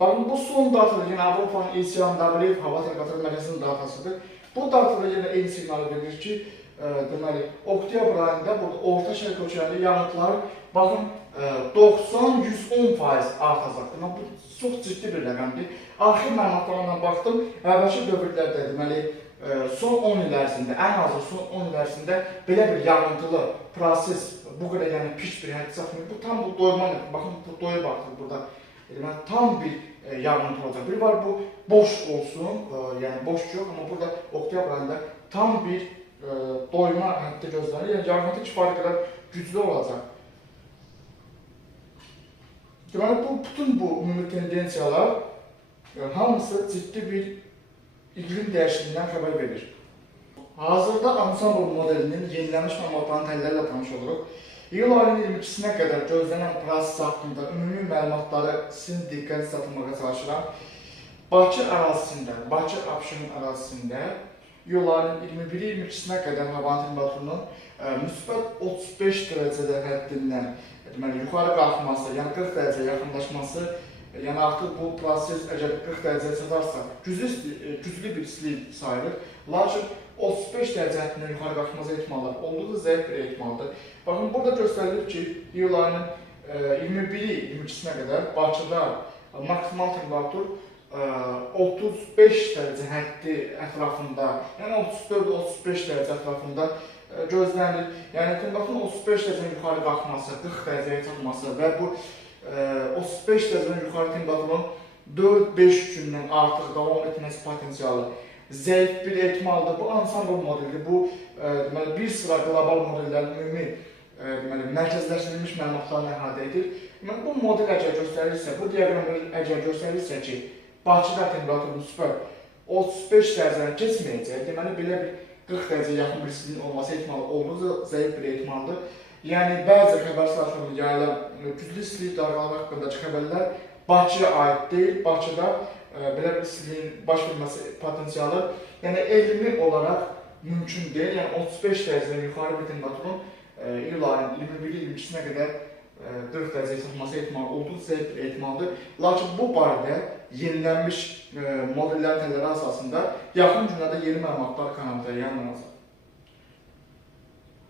Baxın, bu son datada yenə Avropanın ECMWF hava tədqiqatları mərkəzinin datasıdır. Bu datada yenə eyni siqnalı verir ki, deməli, oktyabr ayında burada orta şərq ölkələrində yağıntılar baxın 90-110% artacaq. Deməli, bu çox ciddi bir rəqəmdir. Arxev məlumatlarına baxdım, əvvəlki dövrlərdə deməli son 10 il ərzində, ən azı son 10 il ərzində belə bir yağıntılı proses bu qədər yəni pis bir həddə çatmır. Bu tam bu doymandır. Baxın, bu doyub artıq burada. Deməli, tam bir yağıntı olacaq. Bir var, bu boş olsun, yəni boş yox, amma burada oktyabr ayında tam bir doyma həddi gözlənilir. Yəni, yağıntı kifayət qədər güclü olacaq. Deməli, bütün bu ümumi tendensiyalar hamısı ciddi bir iqlim dəyişikliyindən xəbər verir. Hazırda ansambl modelinin yenilənmiş məlumatlarının təhlillərlə tanış oluruq. İyul ayının 22-sinə qədər gözlənən proses haqqında ümumi məlumatları sizin diqqəti satılmağa çalışıram. Bakı ərazisində, Bakı-Abşeron ərazisində iyul ayının 21-22-sinə qədər havanın temperaturunun müsbət 35 dərəcədə həddindən deməli, yuxarı qalxması, yəni 40 dərəcəyə yaxınlaşması, yəni artıq bu proses əgər 40 dərəcəyə çatarsa, güclü bir istilik sayılır. Lakin 35 dərəcə həddindən yuxarı qalxması ehtimallar olduqca zəif bir ehtimaldır. Baxın, burada göstərilir ki, iyul ayının 21-22-sinə qədər Bakıda maksimal temperatur 35 dərəcə həddi ətrafında, yəni 34-35 dərəcə ətrafında gözlənilir. Yəni, temperaturun 35 dərəcədən yuxarı qalxması, 40 dərəcəyə çatması və bu 35 dərəcədən yuxarı temperaturun 4-5 gündən artıq davam etməsi potensialı zəif bir ehtimaldır. Bu ansambl modelidir. Bu, deməli, bir sıra qlobal modellərin ümumi mərkəzləşdirilmiş məlumatlarını əhatə edir. Deməli, bu model əgər göstərilirsə, bu diaqramlar əgər göstərilirsə ki, Bakıda temperatur müsbət 35 dərəcəni keçməyəcək, deməli, belə bir 40 dərəcəyə yaxın bir istiliyin olması ehtimalı olduqca zəif bir ehtimaldır. Yəni, bəzi xəbər sayfalarında yayılan güclü istilik dalğaları haqqındakı xəbərlər Bakıya aid deyil. Bakıda belə bir istiliyin baş verməsi potensialı, yəni elmi olaraq mümkün deyil. Yəni 35 dərəcədən yuxarı bir temperaturun iyul ayının 21-22-sinə qədər 40 dərəcəyə çatması ehtimalı olduqca zəif bir ehtimaldır. Lakin bu barədə yenilənmiş modellərin tələbləri əsasında yaxın günlərdə yeni məlumatlar kanalda yayınlanacaq.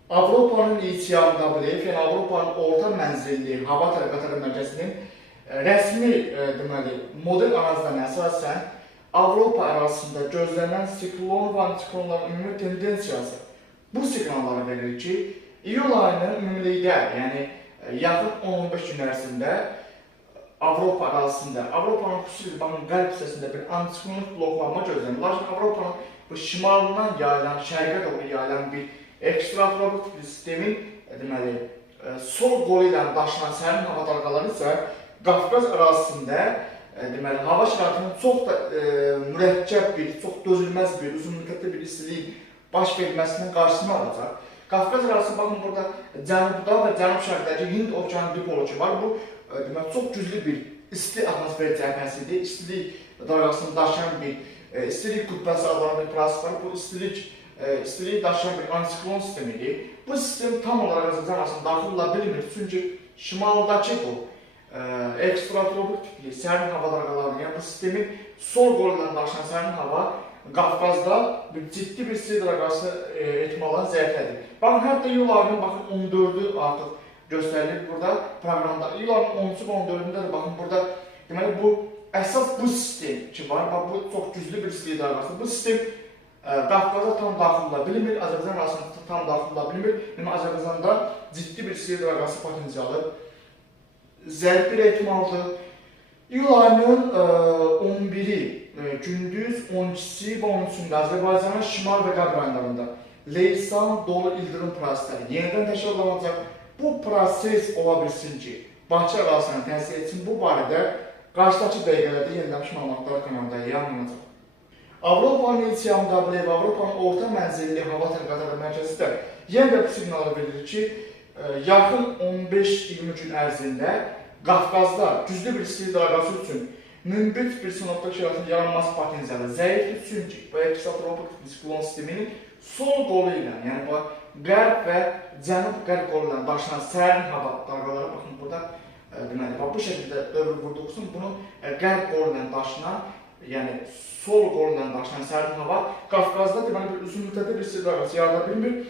Avropanın ECMWF, yəni Avropanın orta mənzilli hava tərəqqatları mərkəzinin rəsmi model analizlərinə əsasən Avropa ərazisində gözlənilən siklon və antiklonların ümumi tendensiyası bu siqnallara verir ki, iyul ayının ümumilikdə, yəni yaxın 10-15 gün ərzində Avropa ərazisində, Avropanın xüsusilə qərb hissəsində bir antiklonluq bloklanma gözlənilir. Lakin Avropanın bu şimalından yayılan, şərqə doğru yayılan bir ekstratronik sistemin sol qolu ilə daşınan sərin hava dalğaları isə Qafqaz ərazisində hava şəraitinin çox da mürəkkəb bir, çox dözülməz bir, uzun müddətli bir istilik baş verməsinin qarşısını alacaq. Qafqaz ərazisi, baxın, burada cənubda və cənub-şərqdəki Hind okeanı dipolu ki var. Bu, çox güclü bir isti atmosfer cəbhəsidir. İstilik dalğasını daşıyan bir, istilik qübbəsi adlanan bir proses var. Bu istiliyi daşıyan bir antiklon sistemidir. Bu sistem tam olaraq Azərbaycan arasında daxil ola bilmir. Çünki şimaldakı bu ekstratropik tipli sərin hava dalğalarının, yəni bu sistemin sol qolu ilə daşıyan sərin hava Qafqazda ciddi bir istilik dalğası ehtimallarını zəiflədir. Baxın, hətta iyul ayının 14-ü artıq göstərilir burada proqramda. İyul ayının 13-ü və 14-ündə də baxın burada, deməli bu əsas bu sistem ki var, bu çox güclü bir istilik dalğası. Bu sistem Qafqaza tam daxil ola bilmir, Azərbaycan arasında tam daxil ola bilmir. Yəni Azərbaycanda ciddi bir istilik dalğası potensialı zəif bir ehtimaldır. İyul ayının 11-i gündüz 12-si və 13-ündə Azərbaycanın şimal və qərb rayonlarında leysan, dolu ildırım prosesləri yenidən təşkillanacaq. Bu proses ola bilsin ki, Bakı ərazisini təsir etsin. Bu barədə qarşıdakı dəqiqələrdə yenilənmiş məlumatlar kanalında yayınlanacaq. Avropanın ECMWF, Avropanın orta mənzilli hava tərəqqatları mərkəzi də yenə də bu siqnalı verir ki, yaxın 15-20 gün ərzində Qafqazda güclü bir istilik dalğası üçün münbit bir sinoptik şəraitin yaranması potensialı zəifdir. Çünki bu ekstratropik siklon sisteminin sol qolu ilə, yəni bu qərb və cənub-qərb qolu ilə daşınan sərin hava dalğaları, baxın burada, deməli, bu şəkildə dövr vurduğusun, bunun qərb qolu ilə daşınan, yəni sol qolu ilə daşınan sərin hava Qafqazda deməli bir uzun müddətli bir istilik dalğası yarada bilmir.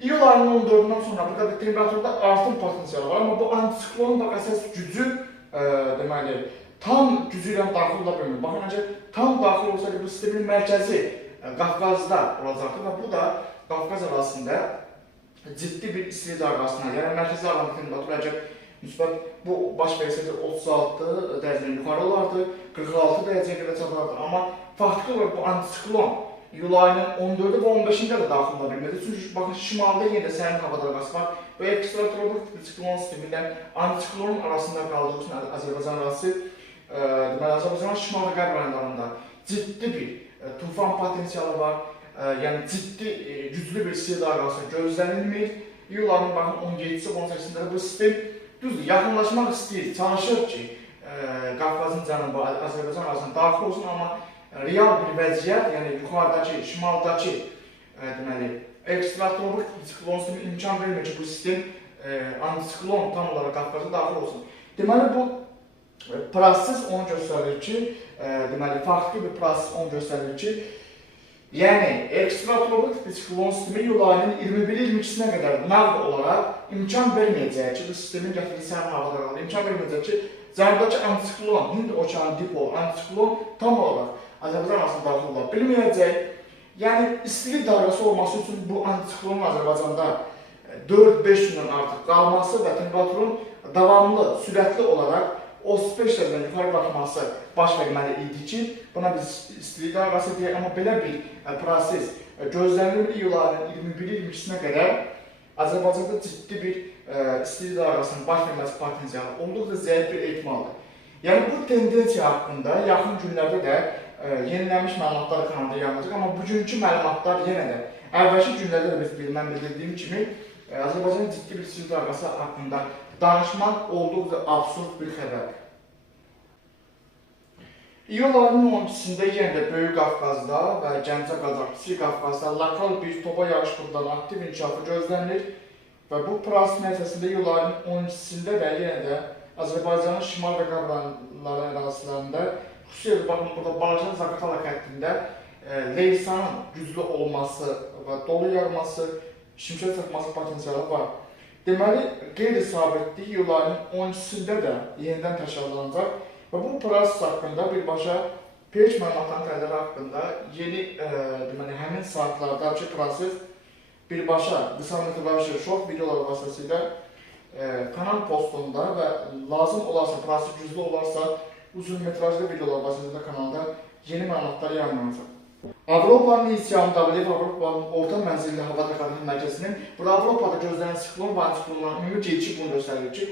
İyul ayının 14-ündən sonra burada bir temperaturda artım potensialı var, amma bu antisiklonun əsas gücü, deməli, tam gücü ilə daxil ola bilmir. Baxın, necə tam daxil olsa ki, bu sistemin mərkəzi Qafqazda olacaqdır və bu da Qafqaz ərazisində ciddi bir istilik dalğasına, yəni mərkəzi alanı temperatur əgər müsbət bu baş versədə 36 dərəcədən yuxarı olardı, 46 dərəcəyə qədər çatardı. Amma faktiki olaraq bu antisiklon iyul ayının 14-ü və 15-ində də daxil ola bilməlidir. Çünki baxın, şimalda yenə də sərin hava dalğası var və ekstratropik siklon sistemi ilə antisiklonun arasında qaldığı üçün Azərbaycan ərazisi, deməli, Azərbaycanın şimal və qərb rayonlarında ciddi bir tufan potensialı var, yəni ciddi, güclü bir istilik dalğası gözlənilmir. İyul ayının 17-si və 18-də bu sistem düzdür, yaxınlaşmaq istəyir, çalışır ki, Qafqazın cənubu Azərbaycan arasında daxil olsun, amma real bir vəziyyət, yəni yuxarıdakı, şimaldakı ekstratropik siklon sistemi imkan vermir ki, bu sistem antisiklon tam olaraq Qafqaza daxil olsun. Deməli, bu proses onu göstərir ki, deməli, faktiki bir proses onu göstərir ki, yəni ekstratropik siklon sistemi iyul ayının 21-22-sinə qədər nəqd olaraq imkan verməyəcək ki, bu sistemin gətirdiyi sərin hava dalğaları imkan verməyəcək ki, cənubdakı antisiklon, Hind okeanı dipolu antisiklon tam olaraq Azərbaycan arasında daxil ola bilməyəcək. Yəni, istilik dalğası olması üçün bu antisiklonun Azərbaycanda 4-5 gündən artıq qalması və temperaturun davamlı, sürətli olaraq 35 dərəcədən yuxarı qalxması baş verməli idi ki, buna biz istilik dalğası deyək, amma belə bir proses gözlənilir iyul ayının 21-22-sinə qədər Azərbaycanda ciddi bir istilik dalğasının baş verməsi potensialı olduqca zəif bir ehtimaldır. Yəni, bu tendensiya haqqında yaxın günlərdə də yenilənmiş məlumatlar kanalda yayınlanacaq, amma bugünkü məlumatlar yenə də əvvəlki günlərdə də biz bildirdiyim kimi Azərbaycanın ciddi bir istilik dalğası haqqında danışmaq olduqca absurd bir xəbərdir. İyul ayının 12-sində yenə də Böyük Qafqazda və Gəncə Qazax, Kiçik Qafqazda lokal bir topa yağış buludlarının aktiv inkişafı gözlənilir və bu prosesin nəticəsində iyul ayının 12-sində də yenə də Azərbaycanın şimal və qərb ərazilərində, xüsusilə baxın burada Balacan-Zaqatala xəttində leysanın güclü olması və dolu yağması, şimşək çaxması potensialı var. Deməli, qeyri-sabitlik iyul ayının 12-sində də yenidən təkrarlanacaq və bu proses haqqında birbaşa peyk məlumatların tədbiri haqqında yeni, deməli, həmin saatlardakı proses birbaşa qısa metrajlı şok videolar vasitəsilə kanal postunda və lazım olarsa, proses güclü olarsa uzun metrajlı videolar vasitəsilə kanalda yeni məlumatlar yayınlanacaq. Avropanın inisiatı Avropanın orta mənzilli hava təxəttinin mərkəzinin burada Avropada gözlənilən siklon və antiklonların ümumi gedişi bunu göstərir ki,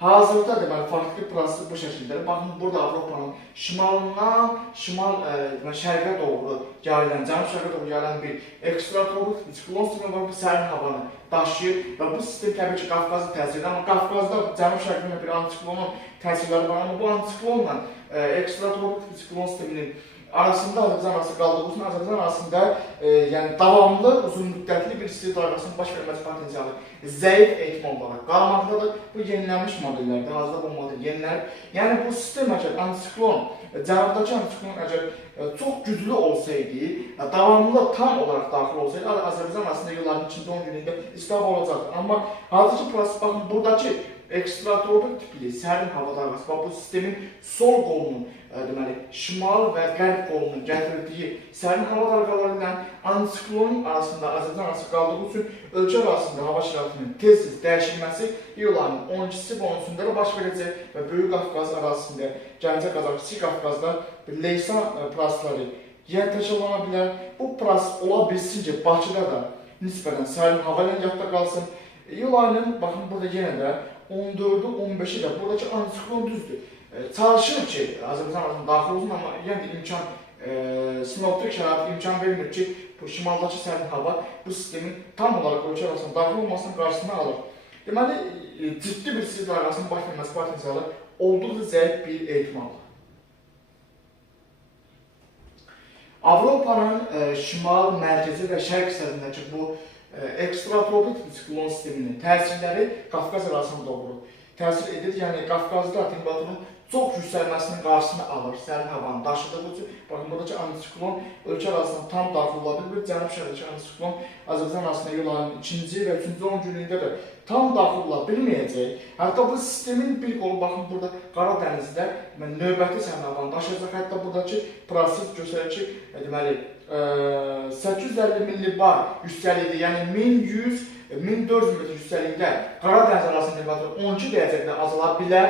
hazırda deməli faktiki proses bu şəkildə. Baxın, burada Avropanın şimalından şərqə doğru yayılan, cənub-şərqə doğru yayılan bir ekstratropik siklon sistemi var, bu sərin havanı daşıyır və bu sistem təbii ki, Qafqazı təsir edir. Amma Qafqazda cənub-şərqində bir antiklonun təsirləri var, amma bu antiklonla ekstratropik siklon sisteminin arasında Azərbaycan arası qaldığı üçün Azərbaycan arasında yəni davamlı, uzun müddətli bir isti dalğasının baş verməsi potensialı zəif ehtimal olaraq qalmaqdadır. Bu yenilənmiş modellərdir, hazırda bu model yenilənir. Yəni bu sistem əgər antisiklon, cənubdakı antisiklon əgər çox güclü olsaydı, davamlı tam olaraq daxil olsaydı, Azərbaycan arasında yılların 2-10 günündə isti hava olacaqdır. Amma hazırki proses, baxın, buradakı ekstratropik tipli sərin hava dalğası və bu sistemin sol qolunun, deməli, şimal və qərb qolunun gətirdiyi sərin hava dalğaları ilə antisiklonun arasında, Azərbaycan arası qaldığı üçün ölkə arasında hava şəraitinin tez-tez dəyişilməsi iyul ayının 12-si və 13-sində də baş verəcək və Böyük Qafqaz arasında, Gəncə, Qazax, Kiçik Qafqazda leysan prosesləri yenə təkrarlana bilər. Bu proses ola bilsin ki, Bakıda da nisbətən sərin hava ilə yadda qalsın. İyul ayının, baxın, burada yenə də 14-ü, 15-i də buradakı antisiklon düzdür. Çalışır ki, Azərbaycan arasında daxil olsun, amma yenə də imkan, sinoptik şərait imkan vermir ki, bu şimaldakı sərin hava bu sistemin tam olaraq ölkə arasında daxil olmasının qarşısını alır. Deməli, ciddi bir isti dalğasının baş verməsi potensialı olduqca zəif bir ehtimaldır. Avropanın şimal, mərkəzi və şərq hissəsindəki bu ekstratropik siklon sisteminin təsirləri Qafqaz ərazisində doğru təsir edir. Yəni, Qafqazda temperaturun çox yüksəlməsinin qarşısını alır, sərin havanı daşıdığı üçün. Baxın, buradakı antisiklon ölkə arasında tam daxil ola bilir. Cənub-şərqdəki antisiklon Azərbaycan arasında iyul ayının 2-ci və 3-cü 10 günlüyündə də tam daxil ola bilməyəcək. Hətta bu sistemin bir qolu, baxın, burada Qara dənizdə növbəti sərin havanı daşıyacaq. Hətta buradakı proses göstərir ki, deməli, 850 millibar yüksəlikdə, yəni 1100-1400 metr yüksəlikdə Qara dəniz arasında temperatur 12 dərəcədə azala bilər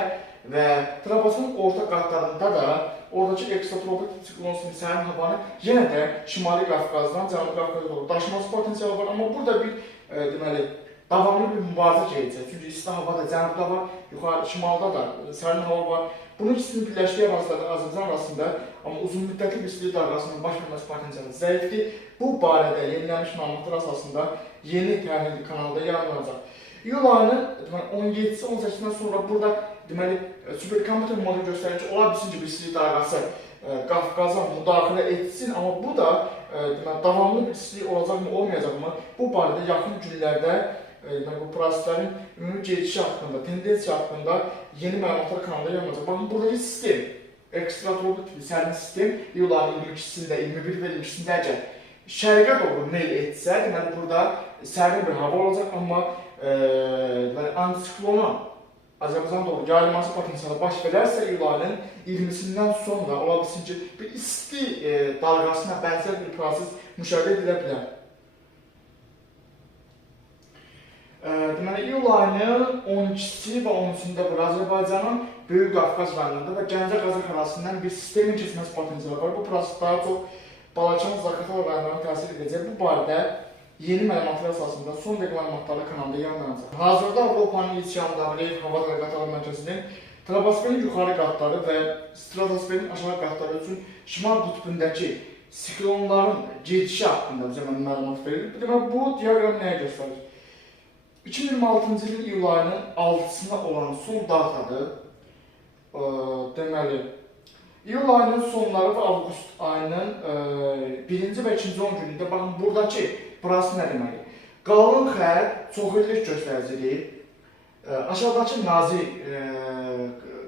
və troposferin orta qatlarında da oradakı ekstratropik siklon sistemi sərin havanı yenə də Şimali Qafqazdan Cənubi Qafqaza doğru daşıması potensialı var. Amma burada bir deməli davamlı bir mübarizə gedəcək. Çünki isti hava da cənubda var, yuxarı şimalda da sərin hava var. Bunun ikisinin birləşdiyi ərazilərdə Azərbaycan arasında, amma uzun müddətli bir isti dalğasının baş verməsi potensialı zəifdir. Bu barədə yenilənmiş məlumatlar əsasında yeni təhlil kanalda yayınlanacaq. İyul ayının 17-si, 18-dən sonra burada deməli superkompüter model göstərir ki, ola bilsin ki, bir isti dalğası Qafqaza müdaxilə etsin, amma bu da deməli davamlı bir istilik olacaqmı, olmayacaqmı? Bu barədə yaxın günlərdə bu proseslərin ümumi gedişi haqqında, tendensiya haqqında yeni məlumatlar kanalda yayınlanacaq. Baxın, buradakı sistem, ekstratropik tipli sərin sistem iyul ayının 22-sində, 21 və 22-sində əgər şərqə doğru meyl etsə, deməli burada sərin bir hava olacaq, amma antisiklona Azərbaycan doğru yayılması potensialı baş verərsə iyul ayının 20-sindən sonra ola bilsin ki, bir isti dalğasına bənzər bir proses müşahidə edilə bilər. Deməli, iyul ayının 12-si və 13-sində Azərbaycanın Böyük Qafqaz rayonunda və Gəncə Qazax arasından bir sistemin keçməsi potensialı var. Bu proses daha çox Balaçan-Zaqatala rayonlarına təsir edəcək. Bu barədə yeni məlumatlar əsasında son dəqiqə məlumatları kanalda yayınlanacaq. Hazırda Avropanın inisiatı hava dalğaları mərkəzinin troposferin yuxarı qatları və stratosferin aşağı qatları üçün şimal qütbündəki siklonların gedişi haqqında bizə məlumat verilir. Deməli, bu diaqram nəyə göstərir? 2026-cı ilin iyul ayının 6-sına olan son datadır. Deməli, iyul ayının sonları və avqust ayının 1-ci və 2-ci 10 günündə, baxın, buradakı burası nə deməli? qalın xətt çoxillik göstəricidir. Aşağıdakı nazik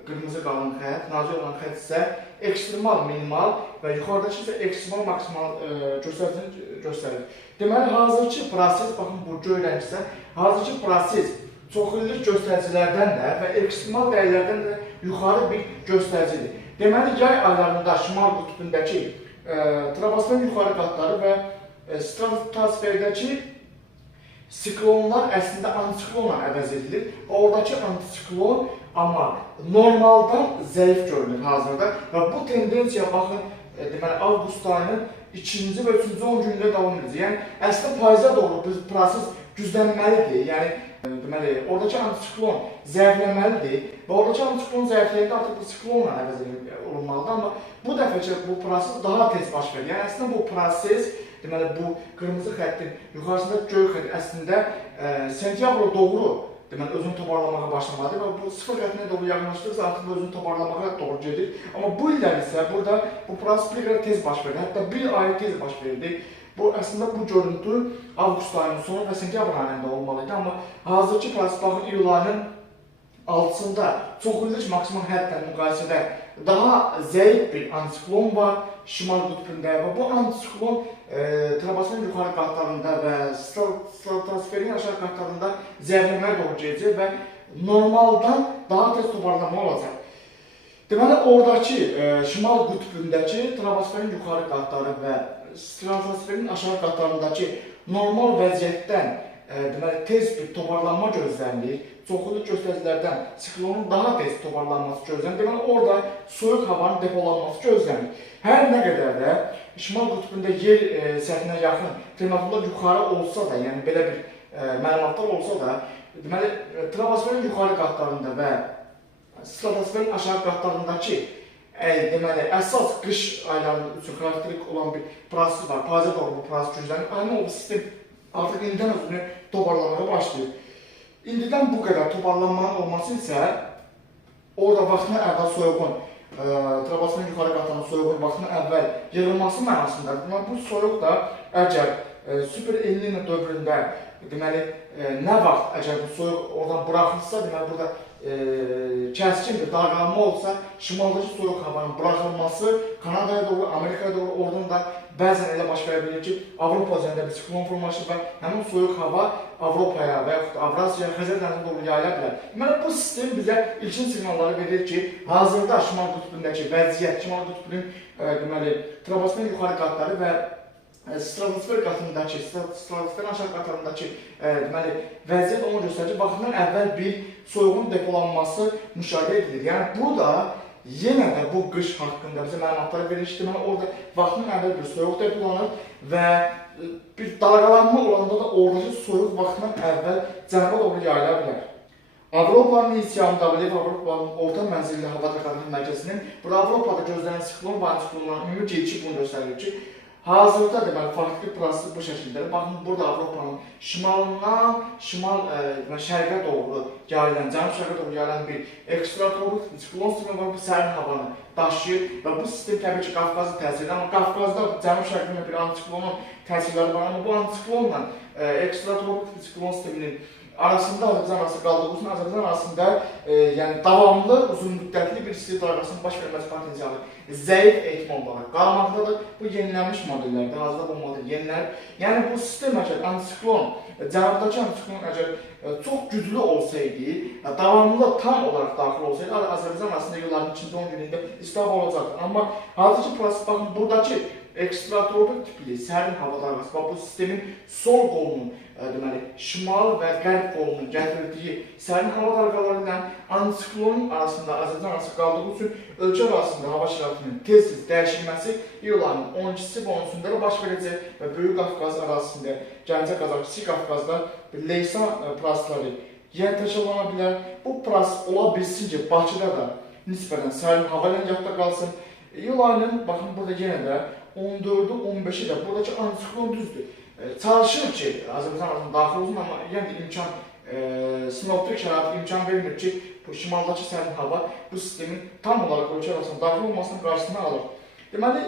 qırmızı qalın xətt, nazik olan xətt isə ekstremal, minimal və yuxarıdakı isə ekstremal, maksimal göstəricini göstərir. Deməli, hazırki proses, baxın bu göy rəng isə, hazırki proses çoxillik göstəricilərdən də və ekstremal dəyərlərdən də yuxarı bir göstəricidir. Deməli, yay aylarında şimal qütbündəki troposferin yuxarı qatları və stratosferdəki siklonlar əslində antisiklonla əvəz edilir. Oradakı antisiklon amma normaldan zəif görünür hazırda və bu tendensiya baxın, deməli, avqust ayının 2-ci və 3-cü 10 günündə davam edəcək. Yəni, əslində payıza doğru bu proses güclənməlidir. Yəni, deməli, oradakı antisiklon zəifləməlidir və oradakı antisiklon zəifləyəndə artıq bu siklonla əvəz olunmalıdır. Amma bu dəfəcə bu proses daha tez baş verir. Yəni, əslində bu proses, deməli, bu qırmızı xəttin yuxarısında göy xətt əslində sentyabra doğru deməli, özünü toparlamağa başlamalıdır və bu sıfır xəttinə doğru yaxınlaşdırırsa artıq özünü toparlamağa doğru gedir. Amma bu illər isə burada bu proses bir qədər tez baş verir, hətta bir ay tez baş verirdi. Bu əslində bu görüntü avqust ayının sonu və sentyabr ayında olmalıydı. Amma hazırki proses baxın iyul ayının 6-sında çoxillik maksimum hədlə müqayisədə daha zəif bir antisiklon var şimal qütbündə və bu antisiklon troposferin yuxarı qatlarında və stratosferin aşağı qatlarında zəifləməyə doğru gedəcək və normaldan daha tez toparlanma olacaq. Deməli, oradakı şimal qütbündəki troposferin yuxarı qatları və stratosferin aşağı qatlarındakı normal vəziyyətdən deməli, tez bir toparlanma gözlənilir. Çoxillik göstəricilərdən siklonun daha tez toparlanması gözlənilir. Deməli, orada soyuq havanın depolanması gözlənilir. Hər nə qədər də şimal qütbündə yer səthinə yaxın temperaturlar yuxarı olsa da, yəni belə bir məlumatlar olsa da, deməli, troposferin yuxarı qatlarında və stratosferin aşağı qatlarındakı deməli, əsas qış aylarının üçün xarakterik olan bir proses var. Payıza doğru bu proses güclənir. Həmin o sistem artıq indidən özünü toparlamağa başlayır. İndidən bu qədər toparlanmanın olması isə orada vaxtına əvvəl soyuğun, troposferin yuxarı qatlarının soyuğun vaxtına əvvəl yığılması mənasındadır. Bu soyuq da əgər super El Niño dövründə deməli, nə vaxt əgər bu soyuq oradan buraxılsa, deməli, burada kəskin bir dalgalanma olsa, şimaldakı soyuq havanın buraxılması Kanadaya doğru, Amerikaya doğru, oradan da bəzən elə baş verə bilir ki, Avropa üzərində bir siklon formalaşır və həmin soyuq hava Avropaya və yaxud Avrasiyaya, Xəzər dənizinə doğru yayıla bilər. Deməli, bu sistem bizə ilkin siqnalları verir ki, hazırda şimal qütbündəki vəziyyət, şimal qütbünün deməli, troposferin yuxarı qatları və stratosfer qatındakı, stratosferin aşağı qatlarındakı deməli, vəziyyət onu göstərir ki, vaxtından əvvəl bir soyuğun depolanması müşahidə edilir. Yəni, burada yenə də bu qış haqqında bizə məlumatlar verir ki, deməli, orada vaxtından əvvəl bir soyuq depolanır və bir dalgalanma olanda da oradakı soyuq vaxtından əvvəl cənuba doğru yayıla bilər. Avropanın İSYAM-W, Avropanın orta mənzilli hava təxəllüsü mərkəzinin burada Avropada gözlənilən siklon və antiklonların ümumi gedişi bunu göstərir ki, hazırda deməli, farklı proses bu şəkildədir. Baxın, burada Avropanın şimalından şərqə doğru yayılan, cənub-şərqə doğru yayılan bir ekstratropik siklon sistemi var, bu sərin havanı daşıyır və bu sistem təbii ki, Qafqazın təsirdir. Amma Qafqazda cənub-şərqində bir antiklonun təsirləri var, amma bu antiklonla ekstratropik siklon sisteminin arasında Azərbaycan arası qaldığı üçün Azərbaycan arasında yəni davamlı, uzun müddətli bir isti dalğasının baş verməsi potensialı zəif ehtimal olaraq qalmaqdadır. Bu yenilənmiş modellərdir, hazırda bu model yenilənir. Yəni bu sistem əgər antisiklon, cənubdakı antisiklon əgər çox güclü olsaydı, davamlı tam olaraq daxil olsaydı, Azərbaycan arasında yılların 2-ci 10 günündə istab olacaqdır. Amma hazırki proses, baxın, buradakı ekstratropik tipli sərin hava dalğası və bu sistemin sol qolunun, deməli, şimal və qərb qolunun gətirdiyi sərin hava dalğaları ilə antisiklonun arasında, Azərbaycan arası qaldığı üçün ölkə arasında hava şəraitinin tez-tez dəyişilməsi iyul ayının 12-si və 13-sində baş verəcək və Böyük Qafqaz arasında, Gəncə, Qazax, Kiçik Qafqazda Leysan prosesləri yer təşkillana bilər. Bu proses ola bilsin ki, Bakıda da nisbətən sərin hava ilə yadda qalsın. İyul ayının, baxın, burada yenə də 14-ü, 15-i də buradakı antisiklon düzdür. Çalışır ki, Azərbaycan arasında daxil olsun, amma yenə də imkan, sinoptik şərait imkan vermir ki, bu şimaldakı sərin hava bu sistemin tam olaraq ölkə arasında daxil olmasının qarşısını alır. Deməli,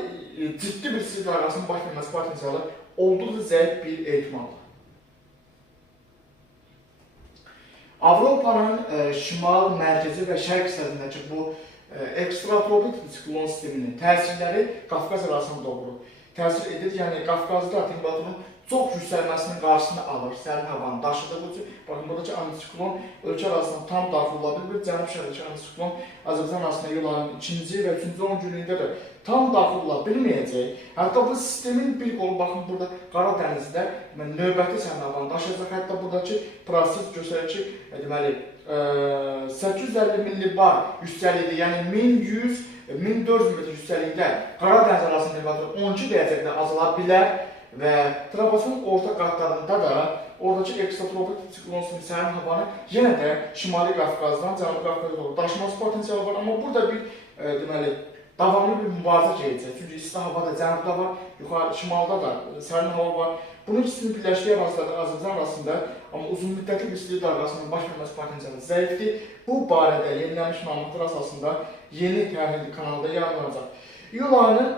ciddi bir isti dalğasının baş verməsi potensialı olduqca zəif bir ehtimaldır. Avropanın şimal, mərkəzi və şərq hissəsindəki bu ekstratropik siklon sisteminin təsirləri Qafqaz ərazisində doğru təsir edir. Yəni Qafqazda temperaturun çox yüksəlməsinin qarşısını alır, sərin havanın daşıdığı üçün. Baxın, buradakı antisiklon ölkə arasında tam daxil ola bilir. Cənub-şərqdəki antisiklon Azərbaycan arasında yıl ayının 2-ci və 3-cü 10 günlükdə də tam daxil ola bilməyəcək. Hətta bu sistemin bir qolu, baxın, burada Qara dənizdə növbəti sərin havanı daşıyacaq. Hətta buradakı proses göstərir ki, deməli, 850 millibar yüksəlikdə, yəni 1100-1400 metr yüksəlikdə Qara dəniz arasında temperatur 12 dərəcədə azala bilər. Və troposferin orta qatlarında da oradakı ekstratropik siklon sistemi sərin havanı yenə də Şimali Qafqazdan Cənubi Qafqaza doğru daşıması potensialı var. Amma burada bir deməli davamlı bir mübarizə gedəcək. Çünki isti hava da cənubda var, yuxarı şimalda da sərin hava var. Bunun ikisinin birləşdiyi ərazilərdə Azərbaycan arasında amma uzun müddətli bir istilik dalğasının baş verməsi potensialı zəifdir. Bu barədə yenilənmiş məlumatlar əsasında yeni təhlil kanalda yayınlanacaq. İyul ayının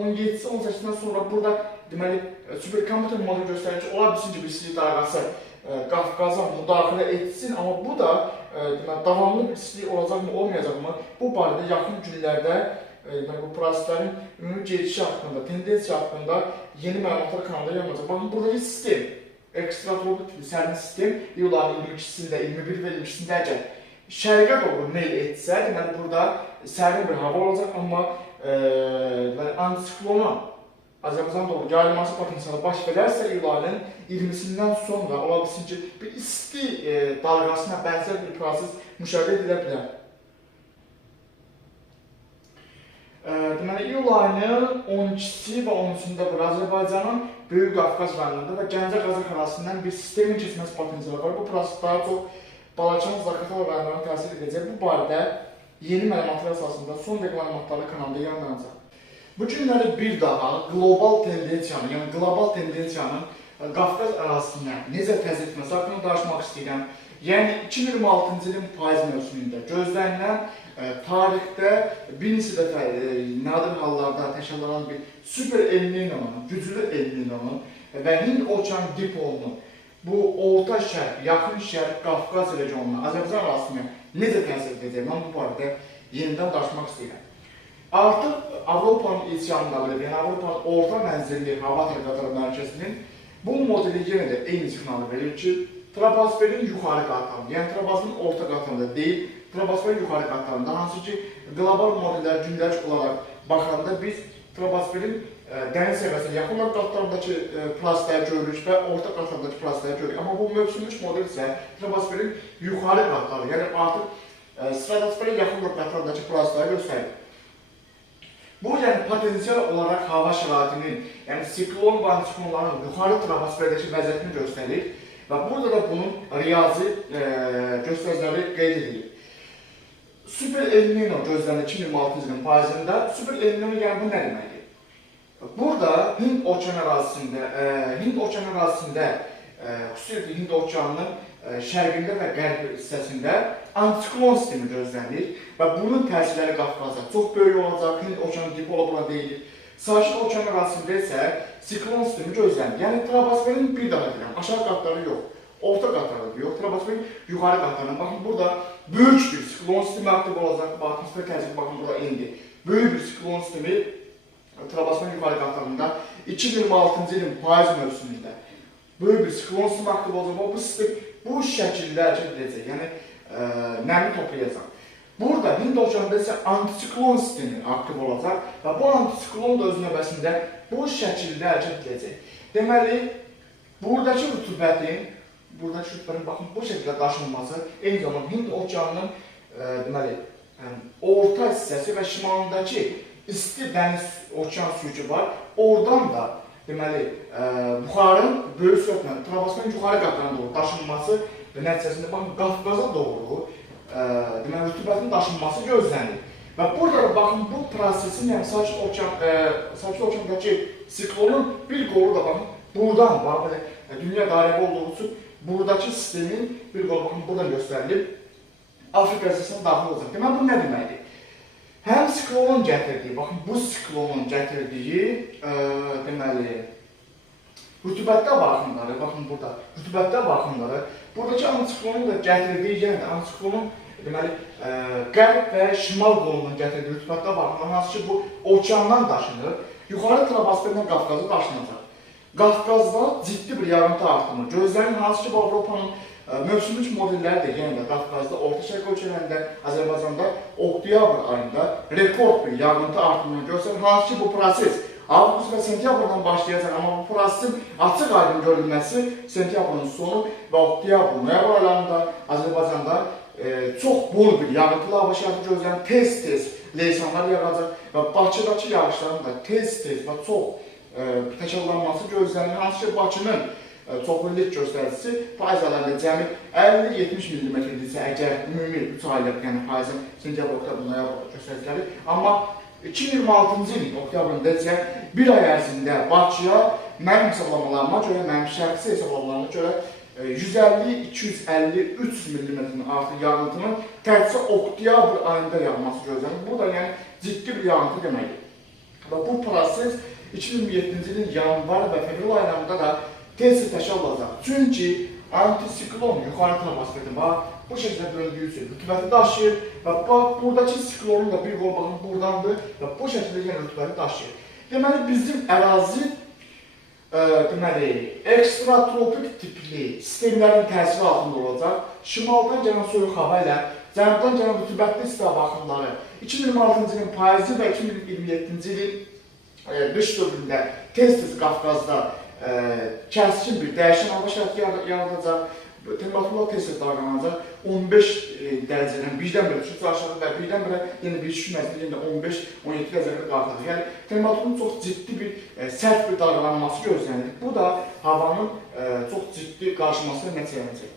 17-18-dən sonra burada deməli superkompüter modeli göstərir ki, ola bilsin ki, bir istilik dalğası Qafqaza müdaxilə etsin, amma bu da deməli, davamlı bir istilik olacaqmı, olmayacaqmı? Bu barədə yaxın günlərdə bu proseslərin ümumi gedişi haqqında, tendensiya haqqında yeni məlumatlar kanalda yayınlanacaq. Baxın, buradakı sistem, ekstratropik sərin sistem iyul ayının 22-sində, 21 və 22-sində əgər şərqə doğru meyl etsə, deməli, burada sərin bir hava olacaq, amma antisiklona Azərbaycan doğru yayılması potensialı baş verərsə, iyul ayının 20-sindən sonra ola bilsin ki, bir isti dalğasına bənzər bir proses müşahidə edilə bilər. Deməli, iyul ayının 12-si və 13-sində Azərbaycanın Böyük Qafqaz rayonunda və Gəncə Qazax arasından bir sistemin keçməsi potensialı var. Bu proses daha çox Balaçan, Zaqatala rayonlarına təsir edəcək. Bu barədə yeni məlumatlar əsasında son dəqiqə məlumatları kanalda yayınlanacaq. Bu günləri bir daha qlobal tendensiyanın, yəni qlobal tendensiyanın Qafqaz ərazisində necə təsir etməsi haqqında danışmaq istəyirəm. Yəni 2026-cı ilin payız mövsümündə gözlənilən tarixdə bir neçə dəfə nadir hallarda təşkillənən bir super El Niño'nun, güclü El Niño'nun və Hind Okean dipolinin bu Orta Şərq, Yaxın Şərq, Qafqaz regionuna, Azərbaycan ərazisində necə təsir edəcək? Mən bu barədə yenidən danışmaq istəyirəm. Artıq Avropanın ilçanında, yəni Avropanın orta mənzilli hava təhlükatları mərkəzinin bu modeli yenə də eyni signalı verir ki, troposferin yuxarı qatlarında, yəni troposferin orta qatlarında deyil, troposferin yuxarı qatlarında, hansı ki, qlobal modellər gündəlik olaraq baxanda biz troposferin dəniz səviyyəsinə yaxın qatlarındakı plastları görürük və orta qatlarındakı plastları görürük. Amma bu mövsümlük model isə troposferin yuxarı qatları, yəni artıq stratosferin yaxın qatlarındakı plastları göstərir. Bu, yəni potensial olaraq hava şəraitinin, yəni siklon və antiklonların yuxarı troposferdəki vəziyyətini göstərir və burada da bunun riyazi göstəriciləri qeyd edilir. Super El Niño gözlənilir 2026-cı ilin payızında. Super El Niño yəni bu nə deməkdir? Burada Hind Okean ərazisində, xüsusilə Hind Okeanının şərqində və qərb hissəsində antiklon sistemi gözlənilir və bunun təsirləri Qafqaza çox böyük olacaq. Hind Okeanı dipola buna deyilir. Sakit Okean ərazisində isə siklon sistemi gözlənilir. Yəni troposferin bir daha deyirəm, aşağı qatları yox, orta qatları yox, troposferin yuxarı qatlarına. Baxın, burada böyük bir siklon sistemi aktiv olacaq. Atmosfer təzyiqi baxın burada indi. Böyük bir siklon sistemi troposferin yuxarı qatlarında 2026-cı ilin payız mövsümündə böyük bir siklon sistemi aktiv olacaq. Bu sistem bu şəkildə edəcək, yəni nəmi toplayacaq. Burada Hind Okeanında isə antisiklon sistemi aktiv olacaq və bu antisiklon da öz növbəsində bu şəkildə edəcək. Deməli, buradakı rütubətin, baxın, bu şəkildə daşınması, eyni zamanda Hind Okeanının deməli, orta hissəsi və şimalındakı isti dəniz okean suyu var. Oradan da deməli, buxarın böyük sürətlə troposferin yuxarı qatlarına doğru daşınması və nəticəsində baxın, Qafqaza doğru deməli, rütubətin daşınması gözlənir. Və burada da baxın, bu prosesin, yəni Sakit Okeandakı siklonun bir qolu da baxın, buradan var, belə dünya dairəvi olduğu üçün buradakı sistemin bir qolu baxın, buradan göstərilib, Afrika hissəsinə daxil olacaq. Deməli, bu nə deməkdir? Həm siklonun gətirdiyi, baxın, bu siklonun gətirdiyi, deməli, Rütubətdə baxımları, baxın burada, rütubətdə baxımları, buradakı ansiklonun da gətirdiyi yəni ansiklonun deməli, qərb və şimal qolundan gətirdiyi rütubətdə baxımları, hansı ki bu okeandan daşınır, yuxarı troposferdən Qafqaza daşınacaq. Qafqazda ciddi bir yağıntı artımı gözlərin, hansı ki bu Avropanın mövsümlük modelləri də yenə də Qafqazda, Orta Şərq ölkələrində, Azərbaycanda oktyabr ayında rekord bir yağıntı artımını göstərir, hansı ki bu proses avqust və sentyabrdan başlayacaq, amma bu prosesin açıq aydın görülməsi sentyabrın sonu və oktyabr, noyabr aylarında Azərbaycanda çox bol bir yağıntılı hava şəraiti gözlənir, tez-tez leysanlar yağacaq və Bakıdakı yağışların da tez-tez və çox təkrarlanması gözlənir, hansı ki Bakının çoxillik göstəricisi faiz aylarında cəmi 50-70 mm-dirsə, əgər ümumi 3 aylıq, yəni faizin sentyabr, oktyabr, noyabr göstəriciləri, amma 2026-cı ilin oktyabrında isə bir ay ərzində Bakıya mənim hesablamalarıma görə, mənim şəxsi hesablamalarıma görə 150-250-300 mm artıq yağıntının təkcə oktyabr ayında yağması gözlənir. Bu da yəni ciddi bir yağıntı deməkdir. Və bu proses 2027-ci ilin yanvar və fevral aylarında da tez-tez təşkil olacaq. Çünki antisiklon yuxarı troposferdə bu şəkildə döndüyü üçün rütubəti daşıyır və buradakı siklonun da bir qol baxın buradandır və bu şəkildə yenə rütubəti daşıyır. Deməli, bizim ərazi ekstratropik tipli sistemlərin təsiri altında olacaq. Şimaldan gələn soyuq hava ilə cənubdan gələn rütubətli isti hava axınları 2026-cı ilin payızı və 2027-ci ilin qış dövründə tez-tez Qafqazda kəskin bir dəyişən hava şəraiti yaradacaq, temperaturlar tez-tez dalgalanacaq, 15 dərəcədən birdən-birə düşüb aşağı və birdən-birə yenə bir düşük məzədə yenə 15-17 dərəcədə qalxacaq. Yəni temperaturun çox ciddi bir sərt bir dalgalanması gözlənilir. Bu da havanın çox ciddi qarşılamasına nəticələnəcək.